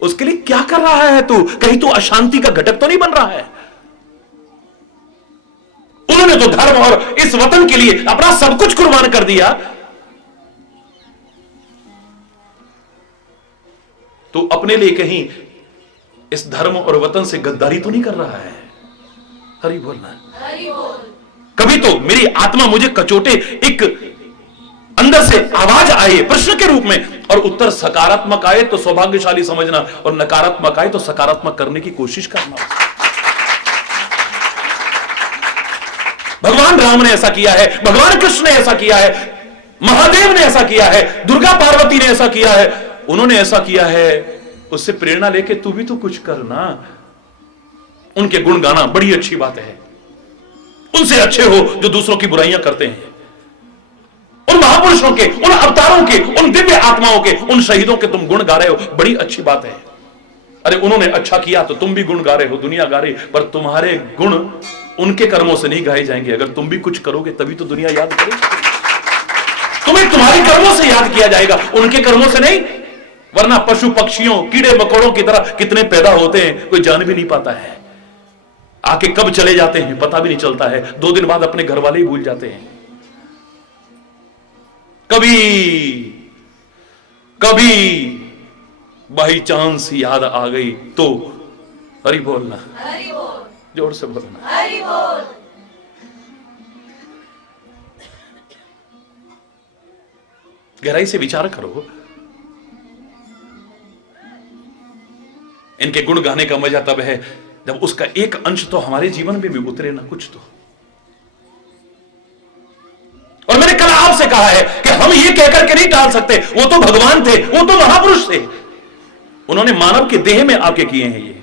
उसके लिए क्या कर रहा है तू? कहीं तू अशांति का घटक तो नहीं बन रहा है? उन्होंने तो धर्म और इस वतन के लिए अपना सब कुछ कुर्बान कर दिया, तो अपने लिए कहीं इस धर्म और वतन से गद्दारी तो नहीं कर रहा है? हरि बोलना, हरि बोल। कभी तो मेरी आत्मा मुझे कचोटे, एक अंदर से आवाज आए प्रश्न के रूप में, और उत्तर सकारात्मक आए तो सौभाग्यशाली समझना, और नकारात्मक आए तो सकारात्मक करने की कोशिश करना। भगवान राम ने ऐसा किया है, भगवान कृष्ण ने ऐसा किया है, महादेव ने ऐसा किया है, दुर्गा पार्वती ने ऐसा किया है, उन्होंने ऐसा किया है। उससे प्रेरणा लेके तू भी तो कुछ करना। उनके गुण गाना बड़ी अच्छी बात है, उनसे अच्छे हो जो दूसरों की बुराइयां करते हैं। उन महापुरुषों के, उन अवतारों के, उन दिव्य आत्माओं के, उन शहीदों के तुम गुण गा रहे हो, बड़ी अच्छी बात है। अरे उन्होंने अच्छा किया तो तुम भी गुण गा रहे हो, दुनिया गा रही, पर तुम्हारे गुण उनके कर्मों से नहीं गाए जाएंगे। अगर तुम भी कुछ करोगे तभी तो दुनिया याद करेगी। तुम्हें तुम्हारे कर्मों से याद किया जाएगा, उनके कर्मों से नहीं। वरना पशु पक्षियों, कीड़े मकोड़ों की तरह कितने पैदा होते हैं, कोई जान भी नहीं पाता है। आके कब चले जाते हैं पता भी नहीं चलता है, 2 दिन बाद अपने घर वाले ही भूल जाते हैं। कभी बाई चांस याद आ गई तो हरि बोलना, हरि बोल। जोर से बोलना, हरि बोल। गहराई से विचार करो। इनके गुण गाने का मजा तब है जब उसका एक अंश तो हमारे जीवन में भी उतरे ना कुछ तो। और मैंने कल आपसे कहा है कि हम ये कहकर के नहीं टाल सकते, वो तो भगवान थे, वो तो महापुरुष थे, उन्होंने मानव के देह में आके किए हैं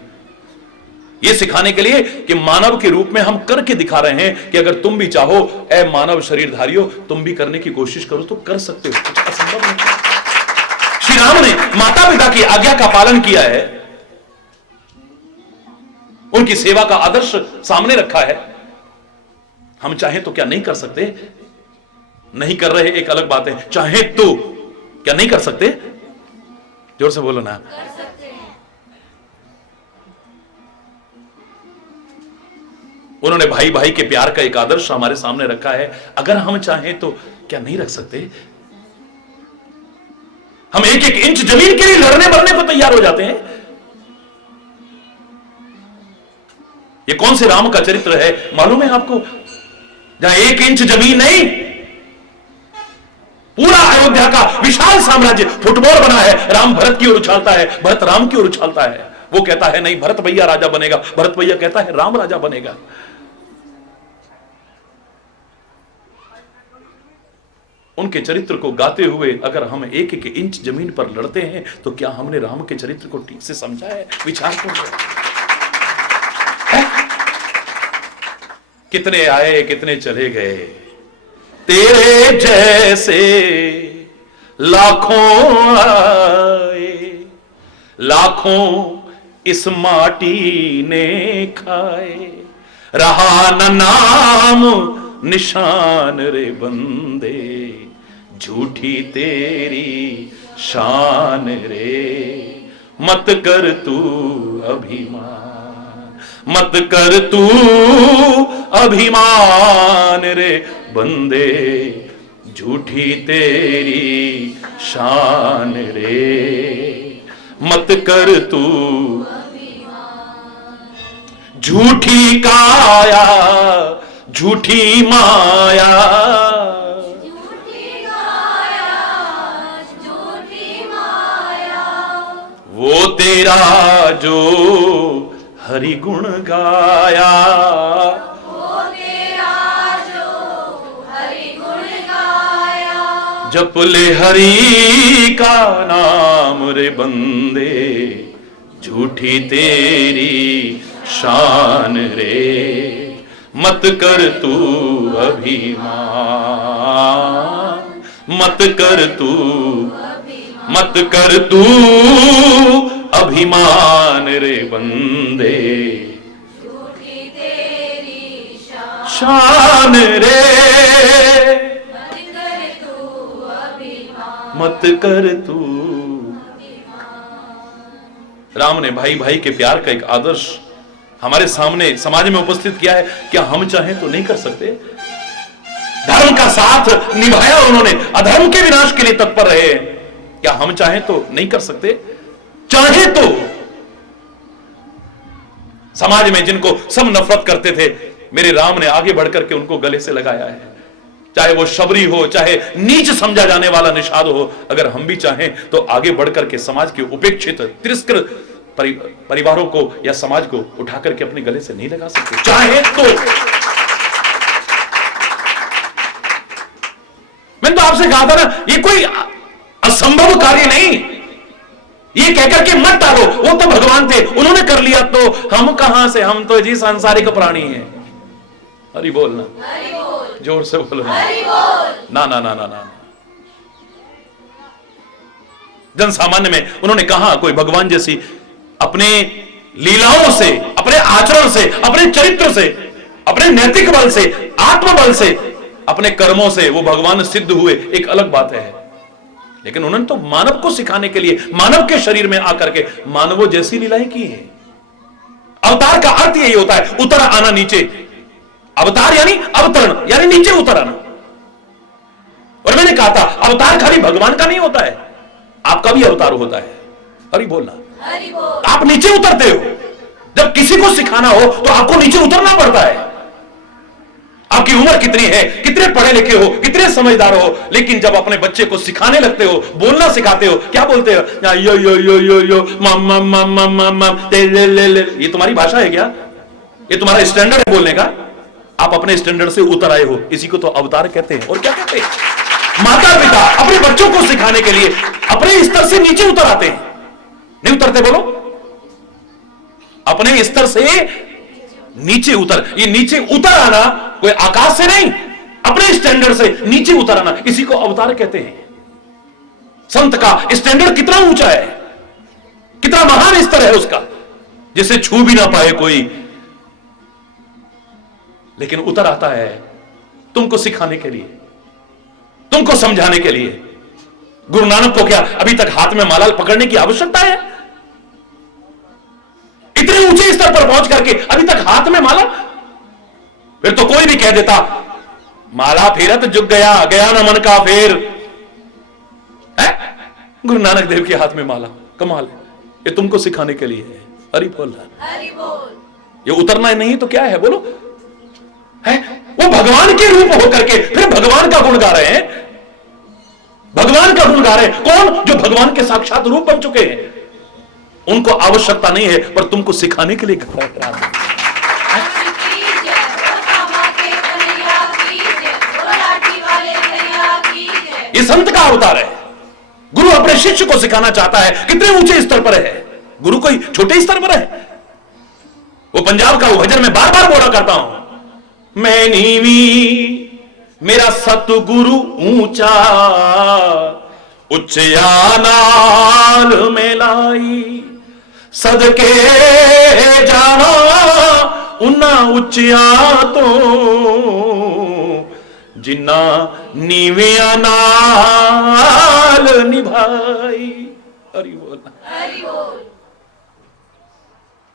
ये सिखाने के लिए कि मानव के रूप में हम करके दिखा रहे हैं कि अगर तुम भी चाहो, ए मानव शरीरधारियों, तुम भी करने की कोशिश करो तो कर सकते हो, कुछ असंभव नहीं। श्री राम ने माता पिता की आज्ञा का पालन किया है, उनकी सेवा का आदर्श सामने रखा है। हम चाहें तो क्या नहीं कर सकते? नहीं कर रहे एक अलग बात है, चाहे तो क्या नहीं कर सकते? जोर से बोलो ना, कर सकते हैं। उन्होंने भाई भाई के प्यार का एक आदर्श हमारे सामने रखा है, अगर हम चाहें तो क्या नहीं रख सकते? हम एक एक इंच जमीन के लिए लड़ने मरने को तैयार हो जाते हैं। ये कौन से राम का चरित्र है मालूम है आपको? जहां 1 इंच जमीन नहीं, पूरा अयोध्या का विशाल साम्राज्य फुटबॉल बना है, राम भरत की ओर उछालता है, भरत राम की ओर उछालता है। वो कहता है नहीं भरत भैया राजा बनेगा, भरत भैया कहता है राम राजा बनेगा। उनके चरित्र को गाते हुए अगर हम एक एक इंच जमीन पर लड़ते हैं तो क्या हमने राम के चरित्र को ठीक से समझा है? विचार करो। कितने आए कितने चले गए, तेरे जैसे लाखों आए, लाखों इस माटी ने खाए, रहा न नाम निशान रे बंदे, झूठी तेरी शान रे, मत कर तू अभिमान, मत कर तू अभिमान रे बंदे, झूठी तेरी शान रे, मत कर तू झूठी काया, झूठी माया, वो तेरा जो हरि गुण गाया, वो तेरा जो हरि गुण गाया, जप ले हरि का नाम रे बंदे, झूठी तेरी शान रे, मत कर तू अभिमान, मत कर तू, मत कर तू अभिमान रे बंदे, झूठी तेरी शान रे, मत कर तू अभिमान, मत कर तू। राम ने भाई भाई के प्यार का एक आदर्श हमारे सामने समाज में उपस्थित किया है। क्या हम चाहें तो नहीं कर सकते? धर्म का साथ निभाया उन्होंने, अधर्म के विनाश के लिए तत्पर रहे। क्या हम चाहें तो नहीं कर सकते? चाहे तो समाज में जिनको सब नफरत करते थे, मेरे राम ने आगे बढ़कर के उनको गले से लगाया है। चाहे वो शबरी हो, चाहे नीच समझा जाने वाला निषाद हो, अगर हम भी चाहें तो आगे बढ़कर के समाज के उपेक्षित तिरस्कृत परिवारों को या समाज को उठा करके अपने गले से नहीं लगा सकते। चाहे तो मैंने तो आपसे कहा था ना, ये कोई असंभव कार्य नहीं। ये कहकर के मत टालो, वो तो भगवान थे, उन्होंने कर लिया तो हम कहां से, हम तो जी सांसारिक प्राणी हैं। हरि बोल ना, जोर से बोलो ना, ना ना ना ना। जन सामान्य में उन्होंने कहा कोई भगवान जैसी अपने लीलाओं से, अपने आचरण से, अपने चरित्र से, अपने नैतिक बल से, आत्मबल से, अपने कर्मों से वो भगवान सिद्ध हुए, एक अलग बात है। लेकिन उन्होंने तो मानव को सिखाने के लिए मानव के शरीर में आकर के मानवों जैसी लीलाएं की है। अवतार का अर्थ यही होता है, उतर आना नीचे। अवतार यानी अवतरण, यानी नीचे उतर आना। और मैंने कहा था अवतार खाली भगवान का नहीं होता है, आपका भी अवतार होता है। हरि बोलना, आप नीचे उतरते हो। जब किसी को सिखाना हो तो आपको नीचे उतरना पड़ता है। आपकी उम्र कितनी है, कितने पढ़े लिखे हो, कितने समझदार हो, लेकिन जब अपने बच्चे को सिखाने लगते हो, बोलना सिखाते हो, क्या बोलते हो? यो यो यो यो यो मम मम मम मम मम ले ले ले। ये तुम्हारी भाषा है क्या? ये तुम्हारा स्टैंडर्ड है बोलने का? आप अपने स्टैंडर्ड से उतर आए हो, इसी को तो अवतार कहते हैं। और क्या कहते हैं? माता पिता अपने बच्चों को सिखाने के लिए अपने स्तर से नीचे उतर आते हैं। नहीं उतरते? बोलो, अपने स्तर से नीचे उतर। ये नीचे उतर आना कोई आकाश से नहीं, अपने स्टैंडर्ड से नीचे उतर आना, इसी को अवतार कहते हैं। संत का स्टैंडर्ड कितना ऊंचा है, कितना महान स्तर है उसका, जिसे छू भी ना पाए कोई, लेकिन उतर आता है तुमको सिखाने के लिए, तुमको समझाने के लिए। गुरु नानक को क्या अभी तक हाथ में माला पकड़ने की आवश्यकता है? इतने ऊंचे स्तर पर पहुंच करके अभी तक हाथ में माला? फिर तो कोई भी कह देता माला फेरत जुग गया, गया न मन का फेर। गुरु नानक देव के हाथ में माला, कमाल है। ये तुमको सिखाने के लिए है। हरि बोल, हरि बोल। ये उतरना नहीं तो क्या है? बोलो, है वो भगवान के रूप होकर के फिर भगवान का गुण गा रहे हैं। भगवान का गुण गा रहे हैं कौन? जो भगवान के साक्षात रूप बन चुके हैं। उनको आवश्यकता नहीं है, पर तुमको सिखाने के लिए गा रहे हैं। ये संत का अवतार है। गुरु अपने शिष्य को सिखाना चाहता है, कितने ऊंचे स्तर पर है। गुरु कोई छोटे स्तर पर है। वो पंजाब का वो भजन में बार बार बोला करता हूं, मैं नीवी मेरा सतगुरु ऊंचा, उच्चया नाल में लाई, सदके जाना उन्ना उच्चिया तो, जिन्ना नीविया नाल निभाई। हरि बोल, हरि बोल।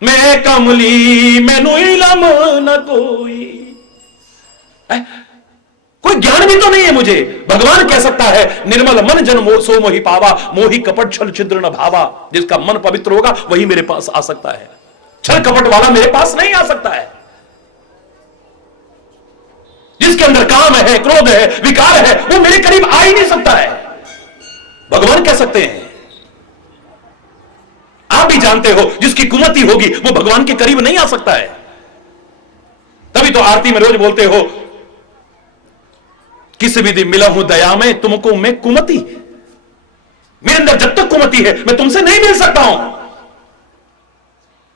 मैं कमली मैनू इलम न कोई, कोई ज्ञान भी तो नहीं है मुझे। भगवान कह सकता है, निर्मल मन जन सो मोहि पावा, मोहि कपट छल छिद्र न भावा। जिसका मन पवित्र होगा वही मेरे पास आ सकता है। छल कपट वाला मेरे पास नहीं आ सकता है। जिसके अंदर काम है, क्रोध है, विकार है, वो मेरे करीब आ ही नहीं सकता है। भगवान कह सकते हैं। आप भी जानते हो, जिसकी कुमति होगी वो भगवान के करीब नहीं आ सकता है। तभी तो आरती में रोज बोलते हो, किस विधि मिला हूं दया में तुमको मैं कुमति। मेरे अंदर जब तक कुमति है मैं तुमसे नहीं मिल सकता हूं।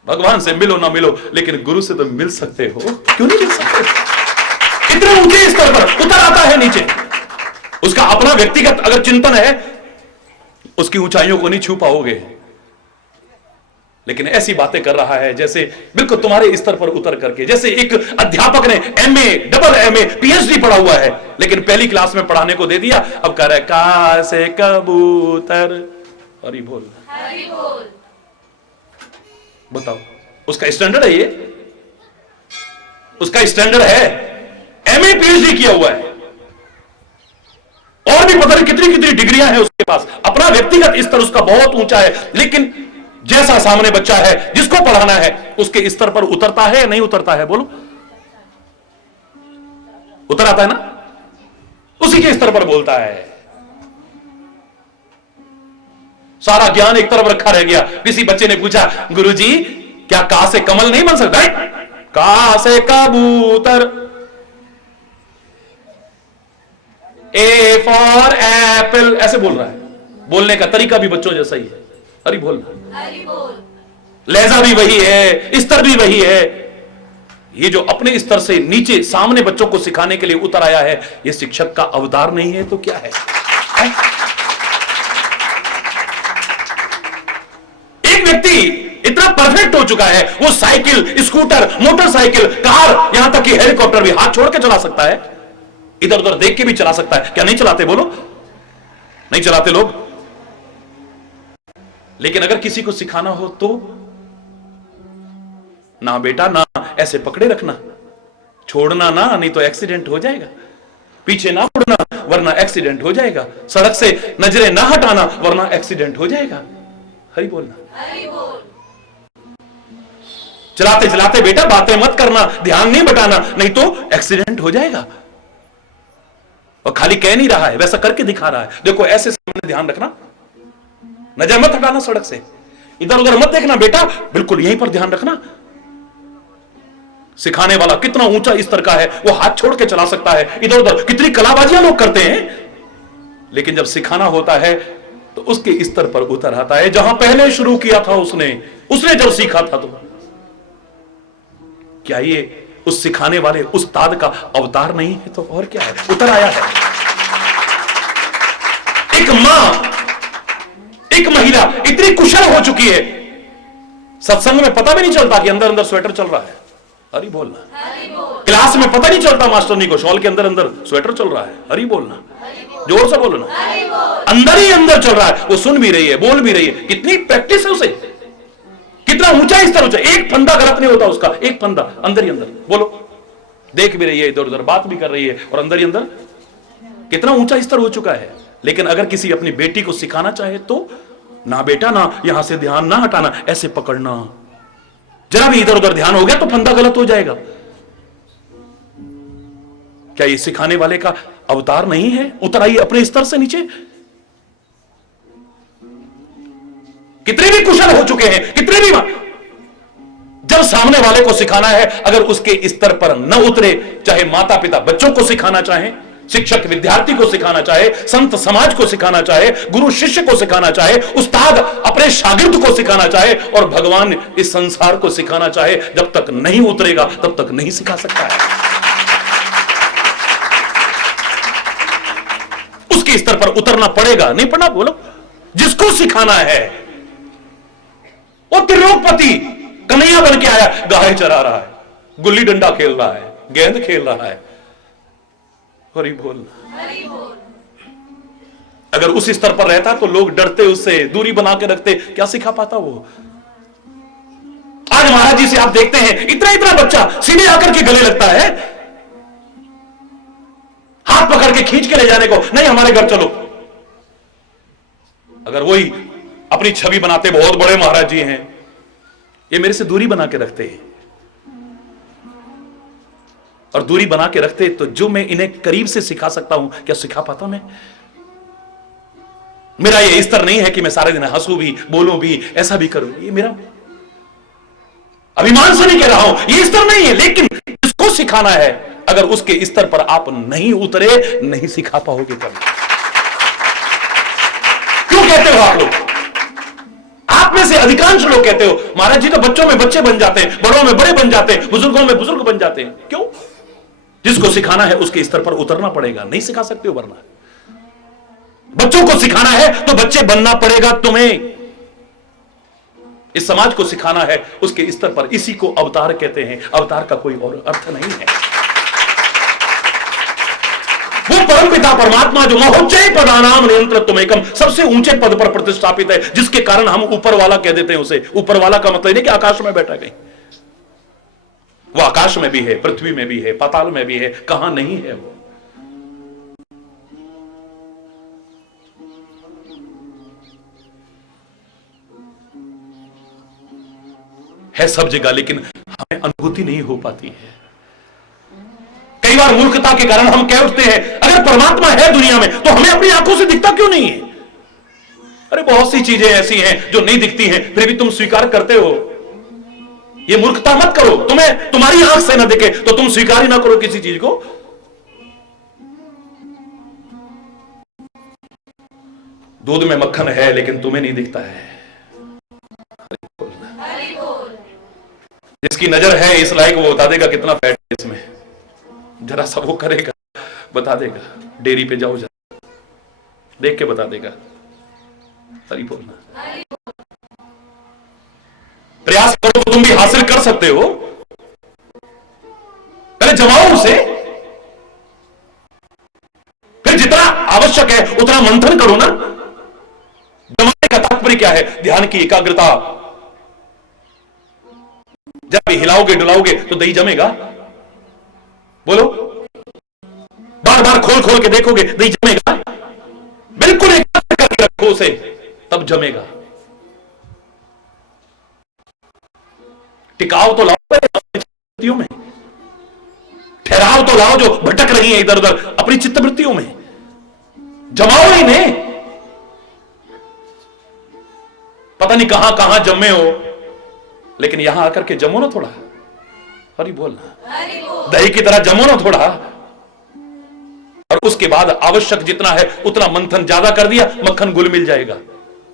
भगवान से मिलो ना मिलो, लेकिन गुरु से तो मिल सकते हो, क्यों नहीं मिल सकते। इतने ऊंचे स्तर पर उतर आता है नीचे। उसका अपना व्यक्तिगत अगर चिंतन है, उसकी ऊंचाइयों को नहीं छू पाओगे। लेकिन ऐसी बातें कर रहा है जैसे बिल्कुल तुम्हारे स्तर पर उतर करके, जैसे एक अध्यापक ने एमए, डबल एमए, पीएचडी पढ़ा हुआ है, लेकिन पहली क्लास में पढ़ाने को दे दिया, अब कह रहा है का से कबूतर। हरि बोल, हरि बोल। बताओ, उसका स्टैंडर्ड है ये? उसका स्टैंडर्ड है? एमए पीएचडी किया हुआ है, और भी पता नहीं कितनी कितनी डिग्रियां हैं उसके पास। अपना व्यक्तिगत स्तर उसका बहुत ऊंचा है, लेकिन जैसा सामने बच्चा है जिसको पढ़ाना है उसके स्तर पर उतरता है या नहीं उतरता है? बोलो, उतर आता है ना? उसी के स्तर पर बोलता है। सारा ज्ञान एक तरफ रखा रह गया। किसी बच्चे ने पूछा, गुरुजी क्या का से कमल नहीं बन सकता? का से कबूतर, ए फॉर एप्पल, ऐसे बोल रहा है। बोलने का तरीका भी बच्चों जैसा ही है। हरि बोल, हरि बोल। लहजा भी वही है, स्तर भी वही है। ये जो अपने स्तर से नीचे सामने बच्चों को सिखाने के लिए उतर आया है, ये शिक्षक का अवतार नहीं है तो क्या है? एक व्यक्ति इतना परफेक्ट हो चुका है, वो साइकिल, स्कूटर, मोटरसाइकिल, कार, यहां तक कि हेलीकॉप्टर भी हाथ छोड़ के चला सकता है, इधर उधर देख के भी चला सकता है। क्या नहीं चलाते? बोलो, नहीं चलाते लोग। लेकिन अगर किसी को सिखाना हो तो, ना बेटा ना, ऐसे पकड़े रखना, छोड़ना ना, नहीं तो एक्सीडेंट हो जाएगा। पीछे ना मुड़ना वरना एक्सीडेंट हो जाएगा। सड़क से नजरें ना हटाना वरना एक्सीडेंट हो जाएगा। हरि बोलना, हरि बोल। चलाते चलाते बेटा बातें मत करना, ध्यान नहीं बटाना, नहीं तो एक्सीडेंट हो जाएगा। और खाली कह नहीं रहा है, वैसा करके दिखा रहा है। देखो ऐसे सामने ध्यान रखना, नजर मत हटाना, सड़क से इधर उधर मत देखना बेटा, बिल्कुल यहीं पर ध्यान रखना। सिखाने वाला कितना ऊंचा स्तर का है, वो हाथ छोड़ के चला सकता है इधर उधर। कितनी कलाबाजियां लोग करते हैं, लेकिन जब सिखाना होता है तो उसके स्तर पर उतर आता है जहां पहले शुरू किया था उसने जब सीखा था। तो क्या ये उस सिखाने वाले उस्ताद का अवतार नहीं है तो और क्या है? उतर आया है। एक मां, एक महिला इतनी कुशल हो चुकी है, सत्संग में पता भी नहीं चलता कि अंदर अंदर स्वेटर चल रहा है। हरि बोलना, हरि बोल। क्लास में पता नहीं चलता मास्टरनी को शॉल के अंदर अंदर स्वेटर चल रहा है। हरि बोलना, जोर से बोलना, अंदर ही अंदर चल रहा है। वो सुन भी रही है, बोल भी रही है। कितनी प्रैक्टिस है उसे, कितना ऊंचा स्तर ऊंचा। एक फंदा गलत नहीं होता उसका, एक फंदा अंदर ही अंदर। बोलो, देख भी रही है इधर उधर, बात भी कर रही है, और अंदर ही अंदर कितना ऊंचा स्तर हो चुका है। लेकिन अगर किसी अपनी बेटी को सिखाना चाहे तो, ना बेटा ना, यहां से ध्यान ना हटाना, ऐसे पकड़ना। जरा भी इधर उधर ध्यान हो गया तो फंदा गलत हो जाएगा। क्या ये सिखाने वाले का अवतार नहीं है? उतर आइए अपने स्तर से नीचे। कितने भी कुशल हो चुके हैं, कितने भी, जब सामने वाले को सिखाना है, अगर उसके स्तर पर न उतरे, चाहे माता पिता बच्चों को सिखाना चाहें, शिक्षक विद्यार्थी को सिखाना चाहे, संत समाज को सिखाना चाहे, गुरु शिष्य को सिखाना चाहे, उस्ताद अपने शागिर्द को सिखाना चाहे, और भगवान इस संसार को सिखाना चाहे, जब तक नहीं उतरेगा तब तक नहीं सिखा सकता है। उसके स्तर पर उतरना पड़ेगा, नहीं पड़ना बोलो। जिसको सिखाना है वो त्रिलोकपति कन्हैया बन के आया, गाय चरा रहा है, गुल्ली डंडा खेल रहा है, गेंद खेल रहा है। हरि बोल। अगर उस स्तर पर रहता तो लोग डरते, उससे दूरी बना के रखते, क्या सिखा पाता वो। आज महाराज जी से आप देखते हैं, इतना इतना बच्चा सीधे आकर के गले लगता है, हाथ पकड़ के खींच के ले जाने को, नहीं हमारे घर चलो। अगर वही अपनी छवि बनाते, बहुत बड़े महाराज जी हैं, ये मेरे से दूरी बना के रखते हैं, और दूरी बना के रखते तो जो मैं इन्हें करीब से सिखा सकता हूं, क्या सिखा पाता मैं। मेरा ये स्तर नहीं है कि मैं सारे दिन हंसू भी, बोलूं भी, ऐसा भी करूं। ये मेरा अभिमान से नहीं कह रहा हूं, ये स्तर नहीं है। लेकिन इसको सिखाना है, अगर उसके स्तर पर आप नहीं उतरे, नहीं सिखा पाओगे कभी। क्यों कहते हो आप लोग, आप में से अधिकांश लोग कहते हो महाराज जी तो बच्चों में बच्चे बन जाते हैं, बड़ों में बड़े बन जाते हैं, बुजुर्गों में बुजुर्ग बन जाते हैं। क्यों? जिसको सिखाना है उसके स्तर पर उतरना पड़ेगा, नहीं सिखा सकते हो वरना। बच्चों को सिखाना है तो बच्चे बनना पड़ेगा तुम्हें। इस समाज को सिखाना है उसके स्तर पर। इसी को अवतार कहते हैं, अवतार का कोई और अर्थ नहीं है। वो परमपिता परमात्मा जो महोच्चय पदानाम नियंत्रत्वमेकम, सबसे ऊंचे पद पर प्रतिष्ठापित है, जिसके कारण हम ऊपर वाला कह देते हैं उसे। ऊपर वाला का मतलब नहीं कि आकाश में बैठा कहीं, वो आकाश में भी है, पृथ्वी में भी है, पाताल में भी है, कहां नहीं है वो। है सब जगह, लेकिन हमें अनुभूति नहीं हो पाती है। कई बार मूर्खता के कारण हम कह उठते हैं, अगर परमात्मा है दुनिया में तो हमें अपनी आंखों से दिखता क्यों नहीं है। अरे बहुत सी चीजें ऐसी हैं जो नहीं दिखती हैं, फिर भी तुम स्वीकार करते हो। ये मूर्खता मत करो। तुम्हें तुम्हारी आंख से ना दिखे तो तुम स्वीकार ही ना करो किसी चीज को। दूध में मक्खन है लेकिन तुम्हें नहीं दिखता है। जिसकी नजर है इस लायक, वो बता देगा कितना फैट है इसमें, जरा सा वो करेगा, बता देगा। डेयरी पे जाओ, जरा देख के बता देगा। हरि बोलना। प्रयास करो तो तुम भी हासिल कर सकते हो। पहले जमाओ उसे, फिर जितना आवश्यक है उतना मंथन करो ना। जमाने का तात्पर्य क्या है? ध्यान की एकाग्रता। जब भी हिलाओगे डुलाओगे तो दही जमेगा। बोलो, बार बार खोल खोल के देखोगे, दही जमेगा। बिल्कुल एकाग्र करके रखो उसे, तब जमेगा। टिकाव तो लाओ चित्तवृत्तियों में, ठहराव तो लाओ जो भटक रही है इधर उधर अपनी चित्तवृत्तियों में। जमाओ ही ने, पता नहीं कहां कहां जमे हो, लेकिन यहां आकर के जमो ना थोड़ा। हरि बोलना। दही की तरह जमो ना थोड़ा, और उसके बाद आवश्यक जितना है उतना मंथन। ज्यादा कर दिया, मक्खन गुल मिल जाएगा।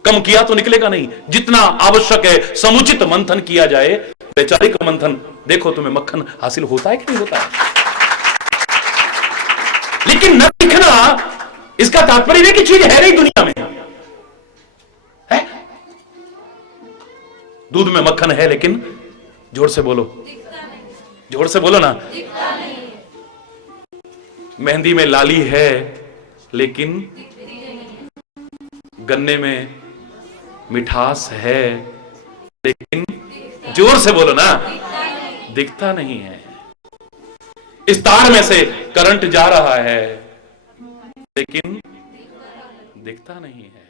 कम किया तो निकलेगा नहीं। जितना आवश्यक है समुचित मंथन किया जाए, वैचारिक मंथन। देखो तुम्हें मक्खन हासिल होता है कि नहीं होता है। लेकिन न दिखना इसका तात्पर्य नहीं कि चीज है नहीं दुनिया में है। दूध में मक्खन है लेकिन जोर से बोलो, जोर से बोलो ना। मेहंदी में लाली है लेकिन गन्ने में मिठास है, लेकिन जोर से बोलो ना, दिखता नहीं है। इस तार में से करंट जा रहा है लेकिन दिखता नहीं है।